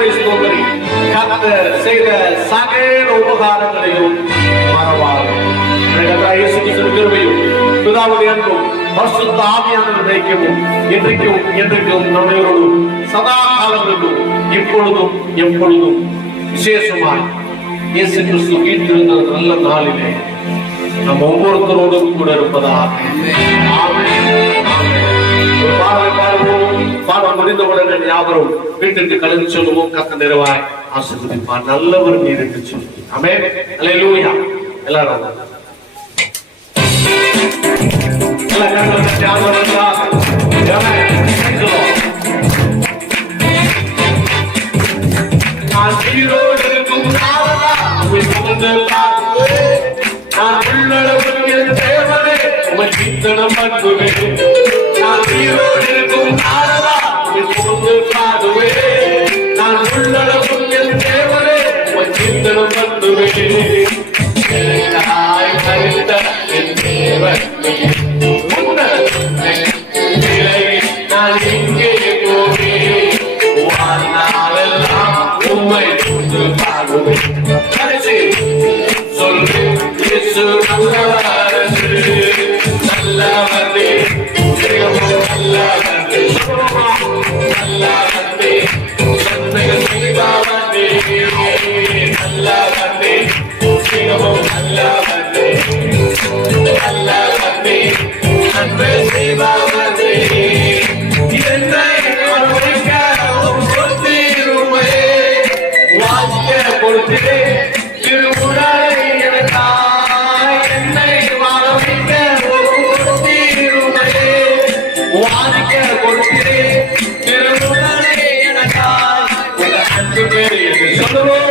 கர்த்தரை ஸ்தோத்திரி. கர்த்தர் செய்த சகல உபகாரங்களையும் மறவாது. கர்த்தராகிய இயேசு கிறிஸ்துவின் கிருபையும் பிதாவுடைய அன்பும் பரிசுத்த ஆவியானவருடைய ஐக்கியமும் இன்றைக்கும் என்றைக்கும் நம்மையோடும் சதா காலங்களிலும் இப்பொழுதும் எப்பொழுதும் விசேஷமாய் இயேசு கிறிஸ்து வீட்டிருந்த நல்ல நாளிலே நம் ஒவ்வொருத்தரோடும் கூட இருப்பதாக. ஆமென். ஒரு பாடலை பாடுவோம். பாடம் முடிந்தவுடனே யாவரும் வீட்டுக்கு கலந்து சொல்லுவோம். கர்த்தர் நிறைவாய் ஆசீர்வதிப்பார். நல்லவர் நீர் என்று சொல்லி. ஆமென். அல்லேலூயா. எல்லாரும் நான் உயிரோடு இருக்கும் நாளெல்லாம் சுமந்து பாடுவேன். நான் உள்ளளவும் என் தேவனே உம்மை கீர்த்தனம் பண்ணுவேன். நான் உயிரோடு இருக்கும் நாளெல்லாம் சுமந்து பாடுவேன். நான் உள்ளளவும் என் தேவனே உம்மை கீர்த்தனம் பண்ணுவேன். எனக்காய் மரித்த என் தேவன் நான் இங்கே போவேன். வாழ்நாளெல்லாம் உம்மை துதித்து பாடுவேன். சொல்லு இயேசு நல்லவர், நல்லவரே, மிகவும் நல்லவரே, நல்லவரே, நன்மைகள் செய்பவரே, நல்லவரே, மிகவும் நல்லவரே, நல்லவரே, நன்மை செய்பவரே. என்னை மறுக்க கொடுத்தீருமே, வாசிக்க கொடுத்தே திருவுடலை எனக்காய். என்னை மறுக்க கொடுத்தீருமே, வாசிக்க கொடுத்தே திருவுடலை எனக்காய். உங்கள் அன்பு பேர் என்று சொல்லுவோம்.